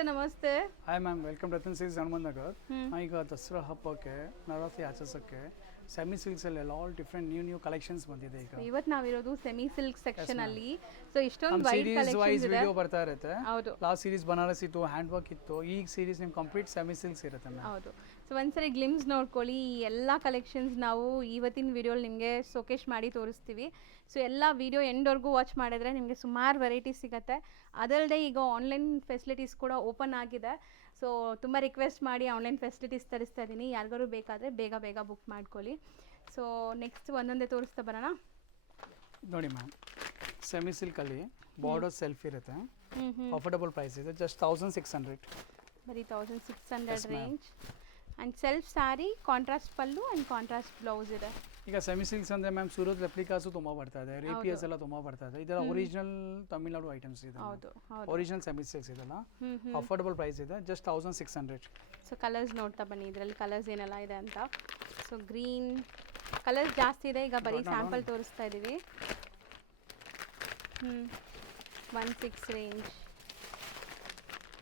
Sir ನಮಸ್ತೆ. Hi ma'am, welcome Ratan silks Hanumantha Nagar. ಈಗ ದಸರಾ ಹಬ್ಬಕ್ಕೆ ನವರಾತ್ರಿ ಆಚರಿಸೋಕ್ಕೆ ಸೆಮಿ ಸಿಲ್ಕ್ಸಲ್ಲಿ ಆಲ್ ಡಿಫ್ರೆಂಟ್ ನ್ಯೂ ಕಲೆಕ್ಷನ್ಸ್ ಬಂದಿದೆ. ಈಗ ಇವತ್ತು ನಾವಿರೋದು ಸೆಮಿ ಸಿಲ್ಕ್ ಸೆಕ್ಷನ್ ಅಲ್ಲಿ. ಸೊ ಇಷ್ಟೊಂದು ವೈಡ್ ಸೀರೀಸ್ ವೈಸ್ ಕಲೆಕ್ಷನ್ಸ್ ಇದೆ. ವಿಡಿಯೋ ಬರ್ತಾ ಇರುತ್ತೆ. ಹೌದು ಲಾಸ್ಟ್ ಸೀರೀಸ್ ಬನಾರಸ್ ಇತ್ತು, ಹ್ಯಾಂಡ್ ವರ್ಕ್ ಇತ್ತು. ಈಗ ಸೀರೀಸ್ ನಿಮ್ಗೆ ಕಂಪ್ಲೀಟ್ ಸೆಮಿ ಸಿಲ್ಕ್ಸ್ ಇರುತ್ತೆ ಮ್ಯಾಮ್. ಹೌದು. ಸೊ ಒಂದ್ಸರಿ ಗ್ಲಿಮ್ಸ್ ನೋಡ್ಕೊಳ್ಳಿ. ಈ ಎಲ್ಲ ಕಲೆಕ್ಷನ್ಸ್ ನಾವು ಇವತ್ತಿನ ವಿಡಿಯೋಲಿ ನಿಮಗೆ ಶೋಕೇಶ್ ಮಾಡಿ ತೋರಿಸ್ತೀವಿ. ಸೊ ಎಲ್ಲ ವಿಡಿಯೋ ಎಂಡ್ವರೆಗೂ ವಾಚ್ ಮಾಡಿದ್ರೆ ನಿಮಗೆ ಸುಮಾರು ವೆರೈಟೀಸ್ ಸಿಗುತ್ತೆ. ಅದಲ್ಲದೆ ಈಗ ಆನ್ಲೈನ್ ಫೆಸಿಲಿಟೀಸ್ ಕೂಡ ಓಪನ್ ಆಗಿದೆ. ಸೊ ತುಂಬ ರಿಕ್ವೆಸ್ಟ್ ಮಾಡಿ ಆನ್ಲೈನ್ ಫೆಸಿಲಿಟೀಸ್ ತರಿಸ್ತಾ ಇದ್ದೀನಿ. ಯಾರಿಗಾರು ಬೇಕಾದರೆ ಬೇಗ ಬುಕ್ ಮಾಡ್ಕೊಳ್ಳಿ. ಸೊ ನೆಕ್ಸ್ಟ್ ಒಂದೊಂದೇ ತೋರಿಸ್ತಾ ಬರೋಣ. ನೋಡಿ ಮ್ಯಾಮ್, ಸೆಮಿ ಸಿಲ್ಕಲ್ಲಿ ಬಾರ್ಡರ್ ಸೆಲ್ಫ್ ಇರುತ್ತೆ. ಅಫೋರ್ಡಬಲ್ ಪ್ರೈಸ್ ಇದೆ, ಜಸ್ಟ್ 1600. ಬರೀ 1600 range. And self saree, contrast pallu and contrast blouse ಇದೆ. ಈಗ ಸೆಮಿ ಸಿಲ್ಕ್ಸ್ ಅಂದರೆ ಮ್ಯಾಮ್ ಸೂರತ್ ರೆಪ್ಲಿಕಾಸು ತುಂಬ ಬರ್ತಾ ಇದೆ, ರೇಪಿಯರ್ಸ್ ಎಲ್ಲ ತುಂಬ ಬರ್ತಾ ಇದೆ. ಇದೆಲ್ಲ ಒರಿಜಿನಲ್ ತಮಿಳ್ನಾಡು ಐಟಮ್ಸ್ ಇದೆ. ಹೌದು. ಒರಿಜಿನಲ್ ಸೆಮಿ ಸಿಲ್ಕ್ಸ್ ಇದೆಲ್ಲ ಅಫೋರ್ಡಬಲ್ ಪ್ರೈಸ್ ಇದೆ, ಜಸ್ಟ್ 1600. ಸೊ ಕಲರ್ಸ್ ನೋಡ್ತಾ ಬನ್ನಿ, ಇದರಲ್ಲಿ ಕಲರ್ಸ್ ಏನೆಲ್ಲ ಇದೆ ಅಂತ. ಸೊ ಗ್ರೀನ್ ಕಲರ್ಸ್ ಜಾಸ್ತಿ ಇದೆ. ಈಗ ಬರೀ ಸ್ಯಾಂಪಲ್ ತೋರಿಸ್ತಾ ಇದ್ದೀವಿ. 16 ರೇಂಜ್.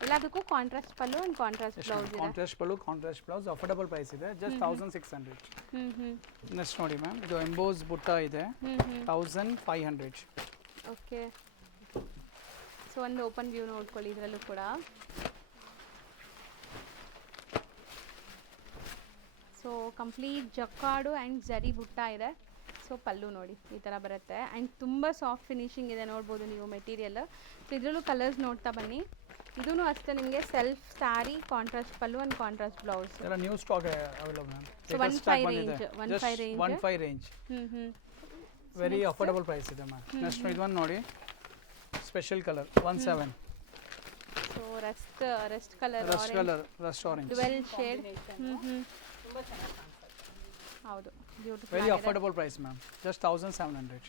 ಎಲ್ಲದಕ್ಕೂ contrast pallu and contrast blouse ಇದೆ. ಕಾಂಟ್ರಾಸ್ಟ್ ಪಲ್ಲು, ಕಾಂಟ್ರಾಸ್ಟ್ ಬ್ಲೌಸ್, ಅಫೋರ್ಡಬಲ್ ಪ್ರೈಸ್ ಇದೆ, ಜಸ್ಟ್ 1600. ನೆಕ್ಸ್ಟ್ ನೋಡಿ ಮ್ಯಾಮ್, ಇದು ಎಂಬೋಸ್ ಬುಟ್ಟ ಇದೆ, 1500. ಓಕೆ. ಸೊ ಒಂದು ಓಪನ್ ವ್ಯೂ ನೋಡ್ಕೊಳ್ಳಿ ಇದರಲ್ಲೂ ಕೂಡ. ಸೊ ಕಂಪ್ಲೀಟ್ ಜಕ್ಕಾಡು ಆ್ಯಂಡ್ ಜರಿ ಬುಟ್ಟ ಇದೆ. ಸೊ ಪಲ್ಲು ನೋಡಿ ಈ ಥರ ಬರುತ್ತೆ. ಆ್ಯಂಡ್ ತುಂಬ ಸಾಫ್ಟ್ ಫಿನಿಶಿಂಗ್ ಇದೆ, ನೋಡ್ಬೋದು ನೀವು ಮೆಟೀರಿಯಲ್. ಸೊ ಇದರಲ್ಲೂ ಕಲರ್ಸ್ ನೋಡ್ತಾ ಬನ್ನಿ. ಇದೂ ಅಷ್ಟೇ ನಿಮಗೆ self saree, contrast pallu and contrast blouse. ಎಲ್ಲ new stock available ma'am. So 15 range. Very affordable price ಇದೆ ಮ್ಯಾಮ್. ನೆಕ್ಸ್ಟ್ ಇದೊಂದು ನೋಡಿ, special colour 17. So rust colour, rust orange, dual shade. ಹೌದು, beautiful. Very affordable price ma'am, just 1700.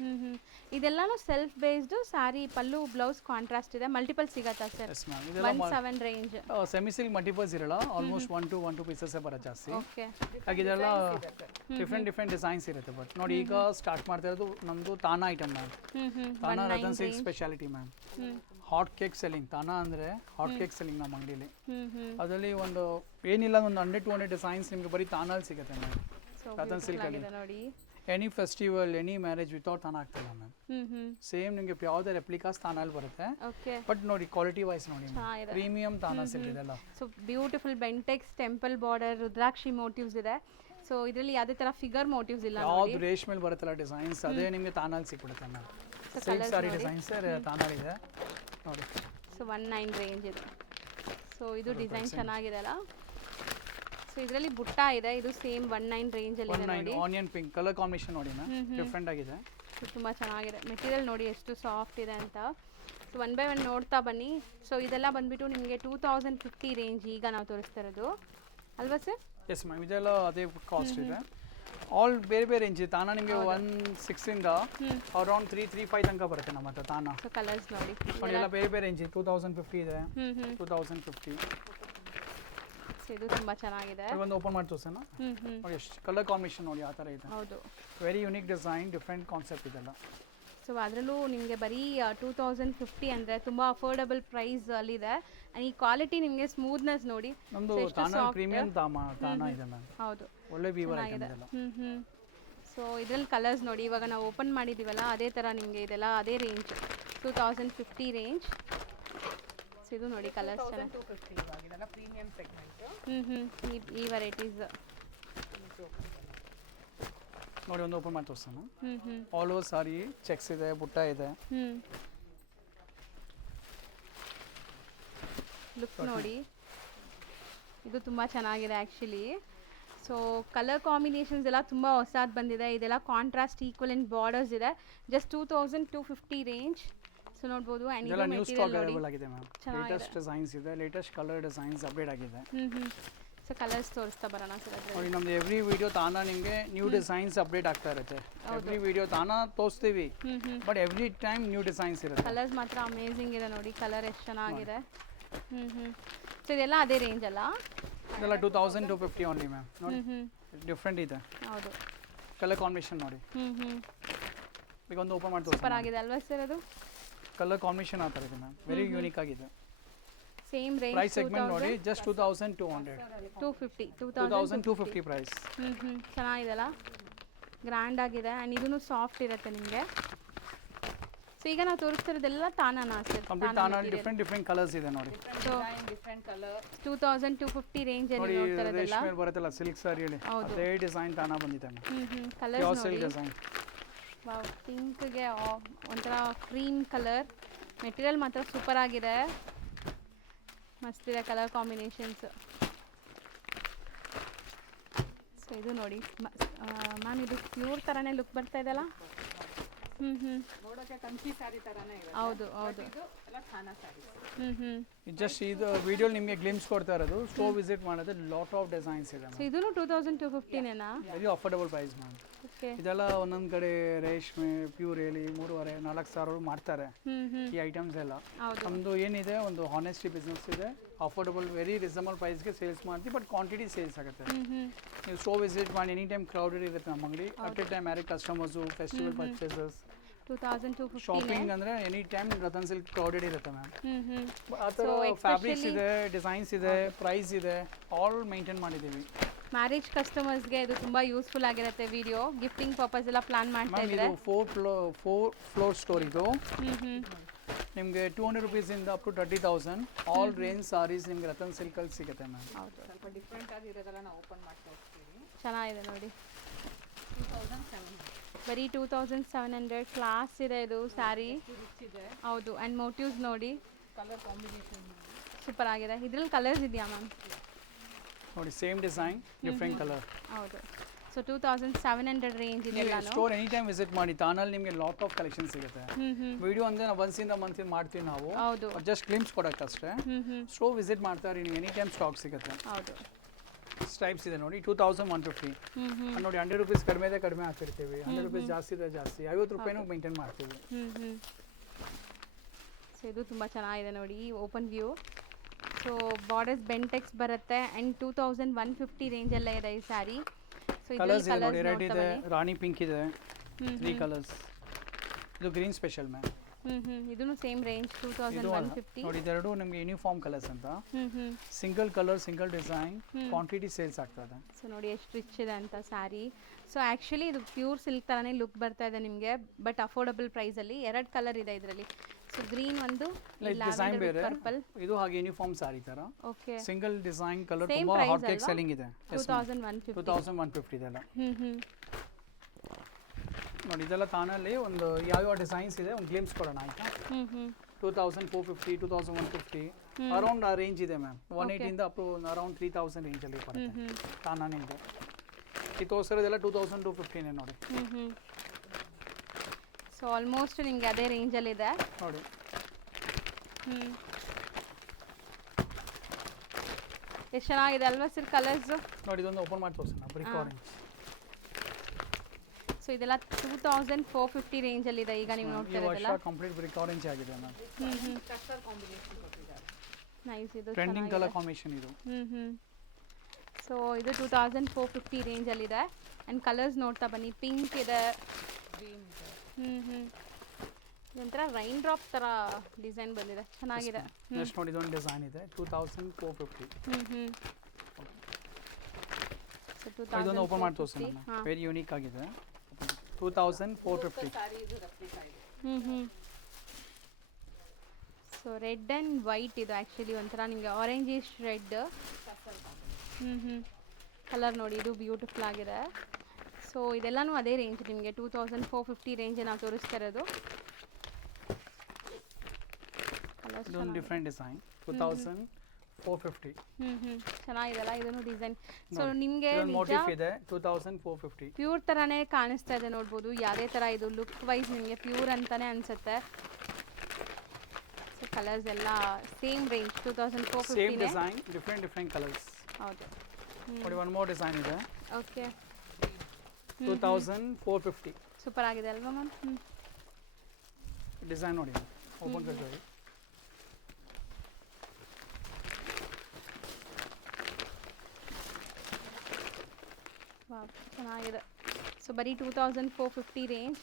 ಇದೆಲ್ಲಾನು self based saree, pallu blouse contrast ಇದೆ. Multiple ಸಿಗತ್ತಾ sir? Yes ma'am. ಇದೆಲ್ಲ 17 range. Semi silk multiples ಇರಲ್ಲ, almost 1 to 2 pieces ಬರುತ್ತೆ ಜಾಸ್ತಿ. Okay. ಹಾಗಿದೆಲ್ಲ different designs ಇರುತ್ತೆ. ಬಟ್ ನೋಡಿ, ಈಗ ಸ್ಟಾರ್ಟ್ ಮಾಡ್ತಾ ಇರೋದು ನಮ್ಮದು ತಾನಾ ಐಟಮ್ ಮ್ಯಾಮ್. ತಾನಾ Ratan silk speciality ma'am. Hot cake selling. ತಾನಾ ಅಂದರೆ ಹಾಟ್ ಕೇಕ್ ಸೆಲ್ಲಿಂಗ್ ನಮ್ಮ ಅಂಗಡಿಲಿ. ಅದರಲ್ಲಿ ಒಂದು ಏನಿಲ್ಲ, ಒಂದು 100-200 ಡಿಸೈನ್ಸ್ ನಿಮಗೆ ಬರೀ ತಾನಲ್ಲಿ ಸಿಗುತ್ತೆ ಮ್ಯಾಮ್. ರತನ್ ಸಿಲ್ಕ್ ಅಲ್ಲಿ ನೋಡಿ, any festival, any marriage without ತಾನ ಆಗ್ತಿಲ್ಲ ಮ್ಯಾಮ್. ಸೇಮ್ ನಿಮಗೆ ಯಾವುದೇ ರೆಪ್ಲಿಕಾಸ್ ತಾನಲ್ಲಿ ಬರುತ್ತೆ. ಬಟ್ ನೋಡಿ, ಕ್ವಾಲಿಟಿ ವೈಸ್ ನೋಡಿ, ಪ್ರೀಮಿಯಂ ತಾನಾ ಸಿಲ್ಕ್ ಇದೆಲ್ಲ. So beautiful Bentex temple border, ರುದ್ರಾಕ್ಷಿ ಮೋಟಿವ್ಸ್ ಇದೆ. ಸೊ ಇದರಲ್ಲಿ ಯಾವುದೇ ತರ ಫಿಗರ್ ಮೋಟಿವ್ಸ್ ಇಲ್ಲ. ಯಾವ್ದು ರೇಷ್ಮೆಲ್ ಬರುತ್ತಲ್ಲ ಡಿಸೈನ್ಸ್, ಅದೇ ನಿಮಗೆ ತಾನಲ್ಲಿ ಸಿಕ್ಬಿಡುತ್ತೆ ಮ್ಯಾಮ್. ಸಿಲ್ಕ್ ಸಾರಿ ಡಿಸೈನ್ಸ್ ತಾನಲ್ಲಿ ಇದೆ ನೋಡಿ. ಸೊ 19 ರೇಂಜ್ ಇದೆ. ಸೊ ಇದು ಡಿಸೈನ್ ಚೆನ್ನಾಗಿದೆ ಅಲ್ಲ. ಸೊ ಇದರಲ್ಲಿ ಬುಟ್ಟ ಇದೆ, ಇದು ಸೇಮ್ 19 ರೇಂಜ್ ಅಲ್ಲಿ ಇದೆ ನೋಡಿ. ಆನಿಯನ್ ಪಿಂಕ್ ಕಲರ್ ಕಾಂಬಿನೇಷನ್ ನೋಡಿ ಮ್ಯಾಮ್, ಡಿಫರೆಂಟ್ ಆಗಿದೆ. ಸೊ ತುಂಬಾ ಚೆನ್ನಾಗಿದೆ. ಮೆಟೀರಿಯಲ್ ನೋಡಿ ಎಷ್ಟು ಸಾಫ್ಟ್ ಇದೆ ಅಂತ. ಸೊ 1 by 1 ನೋಡ್ತಾ ಬನ್ನಿ. ಸೊ ಇದೆಲ್ಲ ಬಂದ್ಬಿಟ್ಟು ನಿಮಗೆ 2050 ರೇಂಜ್ ಈಗ ನಾವು ತೋರಿಸ್ತಾ ಇರೋದು ಅಲ್ವಾ ಸರ್? ಎಸ್ ಮ್ಯಾಮ್, ಇದೆಲ್ಲ ಅದೇ ಕಾಸ್ಟ್ ಇದೆ. ಆಲ್ ಬೇರೆ ರೇಂಜ್ ಇದೆ. ತಾನಾ ನಿಮಗೆ 16 ಇಂದ ಅರೌಂಡ್ 335 ತನಕ ಬರುತ್ತೆ ನಮ್ಮ ಹತ್ರ ತಾನಾ. ಸೊ ಕಲರ್ಸ್ ನೋಡಿ, ಎಲ್ಲ ಬೇರೆ ರೇಂಜ್ ಇದೆ. 2050 ಇದೆ, 2050. ಇದು ತುಂಬಾ ಚೆನ್ನಾಗಿದೆ. ಒಂದು ಓಪನ್ ಮಾಡಿ ತೋರಿಸೋಣ ನೋಡಿ. ಎಷ್ಟು ಕಲರ್ ಕಾಂಬಿನೇಷನ್ ನೋಡಿ, ಆ ಥರ ಇದೆ. ಹೌದು, very unique design, different concept ಇದೆಲ್ಲ. ಸೊ ಅದರಲ್ಲೂ ನಿಮಗೆ ಬರೀ 2050 ಅಂದರೆ ತುಂಬ ಅಫೋರ್ಡಬಲ್ ಪ್ರೈಸ್ ಅಲ್ಲಿದೆ. ಈ ಕ್ವಾಲಿಟಿ ನಿಮಗೆ ಸ್ಮೂತ್ನೆಸ್ ನೋಡಿ. ನಮ್ಮದು ತಾನಾ ಪ್ರೀಮಿಯಂ ತಾನಾ ಇದೆ ಮ್ಯಾಮ್. ಹೌದು, ಒಳ್ಳೆ ವೀವರ್ ಐಟಮ್ ಇದೆಲ್ಲ. ಸೊ ಇದರಲ್ಲಿ ಕಲರ್ಸ್ ನೋಡಿ, ಇವಾಗ ನಾವು ಓಪನ್ ಮಾಡಿದ್ದೀವಲ್ಲ ಅದೇ ಥರ ನಿಮಗೆ ಇದೆಲ್ಲ ಅದೇ ರೇಂಜ್ 2050 ರೇಂಜ್. ಸೊ ಇದು ನೋಡಿ ಕಲರ್ಸ್ ಚೆನ್ನಾಗಿ. ಈ ವೆರೈಟೀಸ್ ನೋಡಿ, ಒಂದು ಓಪನ್ ಮಾಡಿ ತೋರಿಸೋಣ. ಆಲ್ ಓವರ್ ಸಾರಿ ಚೆಕ್ಸ್ ಇದೆ, ಬುಟ್ಟ ಇದೆ. ಲುಕ್ ನೋಡಿ, ಇದು ತುಂಬ ಚೆನ್ನಾಗಿದೆ ಆ್ಯಕ್ಚುಲಿ. ಸೊ ಕಲರ್ ಕಾಂಬಿನೇಷನ್ಸ್ ಎಲ್ಲ ತುಂಬ ಹೊಸದು ಬಂದಿದೆ. ಇದೆಲ್ಲ ಕಾಂಟ್ರಾಸ್ಟ್ ಈಕ್ವಲೆಂಟ್ ಬಾರ್ಡರ್ಸ್ ಇದೆ. Just 2250 range. ಸೊ ನೋಡ್ಬೋದು. ಇದೆಲ್ಲ ನ್ಯೂ ಸ್ಟಾಕ್ ಅವೈಲೇಬಲ್ ಆಗಿದೆ ಮ್ಯಾಮ್. ಲೇಟೆಸ್ಟ್ ಡಿಸೈನ್ಸ್ ಇದೆ, ಲೇಟೆಸ್ಟ್ ಕಲರ್ ಡಿಸೈನ್ಸ್ ಅಪ್ಡೇಟ್ ಆಗಿದೆ. ಸೊ ಕಲರ್ಸ್ ತೋರಿಸ್ತಾ ಬರೋಣ ಸರ್. ನೋಡಿ, ನಮ್ದು ಎವ್ರಿ ವಿಡಿಯೋ ತಾನಾ ನಿಮಗೆ ನ್ಯೂ ಡಿಸೈನ್ಸ್ ಅಪ್ಡೇಟ್ ಆಗ್ತಾ ಇರುತ್ತೆ. ಎವ್ರಿ ವಿಡಿಯೋ ತಾನಾ ತೋರಿಸ್ತೀವಿ, but every time new designs ಇರುತ್ತೆ. ಕಲರ್ಸ್ ಮಾತ್ರ ಅಮೇಜಿಂಗ್ ಇದೆ ನೋಡಿ, ಕಲರ್ ಎಷ್ಟು ಚೆನ್ನಾಗಿದೆ. ಸೊ ಇದೆಲ್ಲ ಅದೇ ರೇಂಜ್ ಅಲ್ಲ? ಇದೆಲ್ಲ 2250 ಓನ್ಲಿ ಮ್ಯಾಮ್. ನೋಡಿ, ಡಿಫ್ರೆಂಟ್ ಇದೆ. ಹೌದು, ಕಲರ್ ಕಾಂಬಿನೇಷನ್ ನೋಡಿ. ಈಗ ಒಂದು ಓಪನ್ ಮಾಡಿ ಸೂಪರ್ ಆಗಿದೆ ಅಲ್ವಾ ಸರ್? ಅದು ಕಲರ್ ಕಾಂಬಿನೇಷನ್ ಆ ಥರ ಇದೆ ಮ್ಯಾಮ್, ವೆರಿ ಯೂನಿಕ್ ಆಗಿದೆ. ಸೇಮ್ ರೇಂಜ್ ಪ್ರೈಸ್ ಸೆಗ್ಮೆಂಟ್ ನೋಡಿ ಜಸ್ಟ್ 2200 250 2250 ಪ್ರೈಸ್. ಚೆನ್ನಾಗಿದೆಲ್ಲ, ಗ್ರ್ಯಾಂಡ್ ಆಗಿದೆ ಆ್ಯಂಡ್ ಇದೂ ಸಾಫ್ಟ್ ಇರುತ್ತೆ ನಿಮಗೆ. ಸೊ ಈಗ ನಾವು ತೋರಿಸ್ತಿರೋದೆಲ್ಲ ತಾನಾನಾ ಸರ್? ಕಂಪ್ಲೀಟ್ ತಾನಲ್ಲಿ ಡಿಫ್ರೆಂಟ್ ಕಲರ್ಸ್ ಇದೆ ನೋಡಿ. ಸೊ 2250 ರೇಂಜ್ ಅಲ್ಲಿ ನೋಡಿ ನೋಡ್ತಾ ಇರೋದೆಲ್ಲ ರೇಷ್ಮೆ ಬರುತ್ತಲ್ಲ ಸಿಲ್ಕ್ ಸಾರಿ ಹೇಳಿ ಅದೇ ಡಿಸೈನ್ ತಾನ ಬಂದಿದೆ ಕಲರ್ಸ್ ಪ್ಯೂರ್ ನೋಡಿ. Silk design. ವಾವ್, ಪಿಂಕ್ಗೆ ಒಂಥರ ಕ್ರೀಮ್ ಕಲರ್. ಮೆಟೀರಿಯಲ್ ಮಾತ್ರ ಸೂಪರ್ ಆಗಿದೆ, ಮಸ್ತಿದೆ ಕಲರ್ ಕಾಂಬಿನೇಷನ್ಸ್. ಸೊ ಇದು ನೋಡಿ ಮ್ಯಾಮ್, ಇದು ಪ್ಯೂರ್ ಥರನೇ ಲುಕ್ ಬರ್ತಾ ಇದೆಯಲ್ಲ. ನೋಡೋಕೆ ಕಂಚಿ ಸ್ಯಾರಿ ತರಾನೇ ಇದೆ. ಹೌದು ಇದು ಎಲ್ಲ ಖಾನಾ ಸ್ಯಾರಿ. ಜಸ್ಟ್ ಇದು ವಿಡಿಯೋ ನಿಮಗೆ ಗ್ಲಿಮ್ಸ್ ಕೊಡ್ತಾ ಇರೋದು. ಸ್ಟೋರ್ ವಿಸಿಟ್ ಮಾಡಿದ್ರೆ ಲಾಟ್ ಆಫ್ ಡಿಸೈನ್ಸ್ ಇದೆ ಸೊ ಇದೂ 2250ನೇನಾ? Very affordable price ma'am. Okay. ಇದೆಲ್ಲ ಒಂದೊಂದು ಕಡೆ ರೇಷ್ಮೆ ಪ್ಯೂರ್ ಹೇಳಿ 3,500-4 ಸಾವಿರ ಮಾಡ್ತಾರೆ ಈ ಐಟಮ್ಸ್ ಎಲ್ಲ. ಹೌದು. ನಮ್ಮದು ಏನಿದೆ ಒಂದು ಹಾನೆಸ್ಟಿ ಬಿಸ್ನೆಸ್ ಇದೆ, ಅಫೋರ್ಡಬಲ್ ವೆರಿ ರೀಸನಬಲ್ ಪ್ರೈಸ್ಗೆ ಸೇಲ್ಸ್ ಮಾಡ್ತೀವಿ, ಬಟ್ ಕ್ವಾಂಟಿಟಿ ಸೇಲ್ಸ್ ಆಗುತ್ತೆ. ನೀವು ಸ್ಟೋರ್ ವಿಸಿಟ್ ಮಾಡಿ, ಎನಿ ಟೈಮ್ ಕ್ರೌಡೆಡ್ ಇರುತ್ತೆ ನಮ್ಮ ಅಂಗಡಿ. At a time marriage customers, festival purchases, 2250 shopping ಅಂದರೆ any time Ratan silk crowded ಇರುತ್ತೆ ಮ್ಯಾಮ್. ಆ ಥರ So, ಫ್ಯಾಬ್ರಿಕ್ಸ್ ಇದೆ, ಡಿಸೈನ್ಸ್ ಇದೆ, ಪ್ರೈಸ್ ಇದೆ, ಆಲ್ ಮೇಂಟೈನ್ ಮಾಡಿದ್ದೀವಿ. ಮ್ಯಾರೇಜ್ ಕಸ್ಟಮರ್ಸ್ಗೆ ಇದು ತುಂಬ ಯೂಸ್ಫುಲ್ ಆಗಿರುತ್ತೆ. ವಿಡಿಯೋ ಗಿಫ್ಟಿಂಗ್ ಪರ್ಪಸ್ ಎಲ್ಲ ಪ್ಲಾನ್ ಮಾಡ್ತಾ ಮ್ಯಾಮ್ ಇದ್ರೆ ಇದು 4 ಫ್ಲೋರ್ ಸ್ಟೋರ್ ಇದು. ನಿಮಗೆ 200 rupees-ಇಂದ up to 30,000 all range saris ನಿಮಗೆ ರತನ್ ಸಿಲ್ಕಲ್ಲಿ ಸಿಗುತ್ತೆ ಮ್ಯಾಮ್. ಹೌದು, ಸ್ವಲ್ಪ ಡಿಫ್ರೆಂಟ್ ಆಗಿರೋದೆಲ್ಲ ನಾವು ಓಪನ್ ಮಾಡಿ ತೋರಿಸ್ತೀವಿ. ಚೆನ್ನಾಗಿದೆ ನೋಡಿ. 2700 ಬರೀ 2700 ಕ್ಲಾಸ್ ಇದೆ ಇದು ಸ್ಯಾರಿ. ರಿಚ್ ಇದೆ. ಹೌದು, ಆ್ಯಂಡ್ ಮೋಟಿವ್ಸ್ ನೋಡಿ ಕಲರ್ ಕಾಂಬಿನೇಷನ್ ಸೂಪರ್ ಆಗಿದೆ. ಇದ್ರಲ್ಲಿ ಕಲರ್ಸ್ ಇದೆಯಾ ಮ್ಯಾಮ್? ನೋಡಿ ಸೇಮ್ ಡಿಸೈನ್ ಡಿಫ್ರೆಂಟ್ ಕಲರ್. ಹೌದು. ಸೊ 2700 ರೇಂಜ್ ಇದೆ. ಸ್ಟೋರ್ ಎನಿ ಟೈಮ್ ವಿಸಿಟ್ ಮಾಡಿ, ತಾನಲ್ಲಿ ನಿಮಗೆ ಲಾಟ್ ಆಫ್ ಕಲೆಕ್ಷನ್ ಸಿಗುತ್ತೆ. ವಿಡಿಯೋ ಅಂದರೆ ನಾವು ಒನ್ಸಿಂದ ಮಂತ್ ಮಾಡ್ತೀವಿ ನಾವು, ಹೌದು. ಜಸ್ಟ್ ಕ್ಲಿಮ್ಸ್ ಕೊಡೋಕ್ಕಷ್ಟೇ. ಸ್ಟೋರ್ ವಿಸಿಟ್ ಮಾಡ್ತಾ ಇರಿ, ನೀವು ಎನಿ ಟೈಮ್ ಸ್ಟಾಕ್ ಸಿಗುತ್ತೆ. ಹೌದು. ಸ್ಟ್ರೈಪ್ಸ್ ಇದೆ ನೋಡಿ 2150. ನೋಡಿ 100 rupees ಕಡಿಮೆ ಇದೆ, ಕಡಿಮೆ ಹಾಕಿರ್ತೀವಿ. 100 rupees ಜಾಸ್ತಿ ಇದೆ, ಜಾಸ್ತಿ. 50 ರೂಪಾಯಿನೂ ಮೇಂಟೈನ್ ಮಾಡ್ತೀವಿ. ಸೊ ಇದು ತುಂಬ ಚೆನ್ನಾಗಿದೆ ನೋಡಿ open view. So borders Bentex ಬರುತ್ತೆ ಆ್ಯಂಡ್ 2150 ರೇಂಜಲ್ಲೇ ಇದೆ ಈ ಸ್ಯಾರಿ. ಸೊ ಕಲರ್ಸ್ ಇದೆ ನೋಡಿ, ರೆಡ್ ಇದೆ, ರಾಣಿ ಪಿಂಕ್ ಇದೆ, 3 ಕಲರ್ಸ್. ಇದು ಗ್ರೀನ್ ಸ್ಪೆಷಲ್ ಮ್ಯಾಮ್. ಇದೂ ಸೇಮ್ ರೇಂಜ್ ಇದು 2150. ನೋಡಿ ಇದೆರಡು ನಿಮಗೆ ಯೂನಿಫಾರ್ಮ್ ಕಲರ್ಸ್ ಅಂತ. Single colour single design, quantity sales ಆಗ್ತದೆ. ಸೊ ನೋಡಿ ಎಷ್ಟು ರಿಚ್ ಇದೆ ಅಂತ ಸ್ಯಾರಿ. ಸೊ ಆ್ಯಕ್ಚುಲಿ ಇದು ಪ್ಯೂರ್ ಸಿಲ್ಕ್ ಥರನೇ ಲುಕ್ ಬರ್ತಾ ಇದೆ ನಿಮಗೆ, ಬಟ್ ಅಫೋರ್ಡಬಲ್ ಪ್ರೈಸಲ್ಲಿ. 2 ಕಲರ್ ಇದೆ ಇದರಲ್ಲಿ. ಸೊ ಗ್ರೀನ್ ಒಂದು, ಡಿಸೈನ್ ಬೇರೆ, ಪರ್ಪಲ್. ಇದು ಹಾಗೆ ಯೂನಿಫಾರ್ಮ್ ಸಾರಿ ತರ. Okay. Single design colour Same ತುಂಬಾ price ಹಾಟ್ ಕೇಕ್ ಅಲ್ವಾ? ಸೆಲ್ಲಿಂಗ್ ಇದೆ. 2150 ಇದೆಲ್ಲ. ನೋಡಿ ಇದೆಲ್ಲ ತಾನಲ್ಲಿ ಒಂದು ಯಾವ ಡಿಸೈನ್ಸ್ ಇದೆ ಒಂದು ಗ್ಲಿಮ್ಸ್ ಕೊಡೋಣ ಆಯ್ತಾ. 2450 2150 ಅರೌಂಡ್ ಆ ರೇಂಜ್ ಇದೆ ಮ್ಯಾಮ್. 180 ಅಪ್ ಟು ಅರೌಂಡ್ 3000 ರೇಂಜಲ್ಲಿ ಬರುತ್ತೆ ತಾನ ನಿಮಗೆ. ಈ ತೋರಿಸಿರೋದೆಲ್ಲ 2250 ನೋಡಿ. ಸೊ ಆಲ್ಮೋಸ್ಟ್ ನಿಮಗೆ ಅದೇ ರೇಂಜಲ್ಲಿದೆ ನೋಡಿ. ಎಷ್ಟು ಚೆನ್ನಾಗಿದೆ ಅಲ್ವಾ ಸರ್ ಕಲರ್ಸು? ನೋಡಿ ಇದೊಂದು ಓಪನ್ ಮಾಡಿ ತೋರಿಸೋಣ, ಬ್ರಿಕ್ ಆರೆಂಜ್. ಸೊ ಇದೆಲ್ಲ 2450 ರೇಂಜಲ್ಲಿದೆ ಈಗ ನೀವು ನೋಡ್ತಾ ಈ ಇರೋದಲ್ಲ. ವರ್ಷ ಕಂಪ್ಲೀಟ್ ಬ್ರಿಕ್ ಆರೆಂಜ್ ಆಗಿದೆ ಮ್ಯಾಮ್. ಕಸ್ಟರ್ ಕಾಂಬಿನೇಷನ್ ಕೊಟ್ಟಿದ್ದಾರೆ. ನೈಸ್, ಇದು ಟ್ರೆಂಡಿಂಗ್ ಕಲರ್ ಕಾಂಬಿನೇಷನ್ ಇದು. ಸೊ ಇದು 2450 ರೇಂಜಲ್ಲಿದೆ ಆ್ಯಂಡ್ ಕಲರ್ಸ್ ನೋಡ್ತಾ ಬನ್ನಿ. ಪಿಂಕ್ ಇದೆ, ಗ್ರೀನ್ ಇದೆ. ಇದೊಂಥರ ರೈನ್ ಡ್ರಾಪ್ ಥರ ಡಿಸೈನ್ ಬಂದಿದೆ, ಚೆನ್ನಾಗಿದೆ. ನೆಕ್ಸ್ಟ್ ನೋಡಿ ಇದೊಂದು ಡಿಸೈನ್ ಇದೆ 2450. ಇದೊಂದು ಓಪನ್ ಮಾಡಿ ತೋರಿಸೋಣ, ವೆರಿ ಯೂನಿಕ್ ಆಗಿದೆ. 2450. ಸ್ಯಾರಿ ಇದು ರೆಪ್ಲಿಕಾ ಇದೆ. ಸೊ ರೆಡ್ ಆ್ಯಂಡ್ ವೈಟ್ ಇದು ಆ್ಯಕ್ಚುಲಿ ಒಂಥರ ನಿಮಗೆ ಆರೆಂಜಿಶ್ ರೆಡ್. ಕಲರ್ ನೋಡಿ, ಇದು ಬ್ಯೂಟಿಫುಲ್ ಆಗಿದೆ. ಸೊ ಇದೆಲ್ಲನೂ ಅದೇ ರೇಂಜ್ ನಿಮಗೆ 2450 ರೇಂಜ್ ನಾವು ತೋರಿಸ್ತಾ ಇರೋದು. ಇದೊಂದು ಡಿಫ್ರೆಂಟ್ ಡಿಸೈನ್ 2450. ಚೆನ್ನಾಗಿದೆಲ್ಲ ಇದನ್ನು ಡಿಸೈನ್. ಸೊ ನಿಮಗೆ ಮೋಟಿಫ್ ಇದೆ 2450. ಪ್ಯೂರ್ ಥರನೇ ಕಾಣಿಸ್ತಾ ಇದೆ ನೋಡ್ಬೋದು. ಯಾವುದೇ ಥರ ಇದು ಲುಕ್ ವೈಸ್ ನಿಮಗೆ ಪ್ಯೂರ್ ಅಂತಲೇ ಅನಿಸುತ್ತೆ. ಸೊ ಕಲರ್ಸ್ ಎಲ್ಲ same range 2450. Same design, different colours. ಹೌದು. ನೋಡಿ ಒನ್ ಮೋರ್ ಡಿಸೈನ್ ಇದೆ. ಓಕೆ. 2450. ಸೂಪರ್ ಆಗಿದೆ ಅಲ್ವಾ ಮ್ಯಾಮ್? ಡಿಸೈನ್ ನೋಡಿ ಓಪನ್ ಮಾಡಿ. ವಾವ್, ಚೆನ್ನಾಗಿದೆ. ಸೊ ಬರೀ 2450 ರೇಂಜ್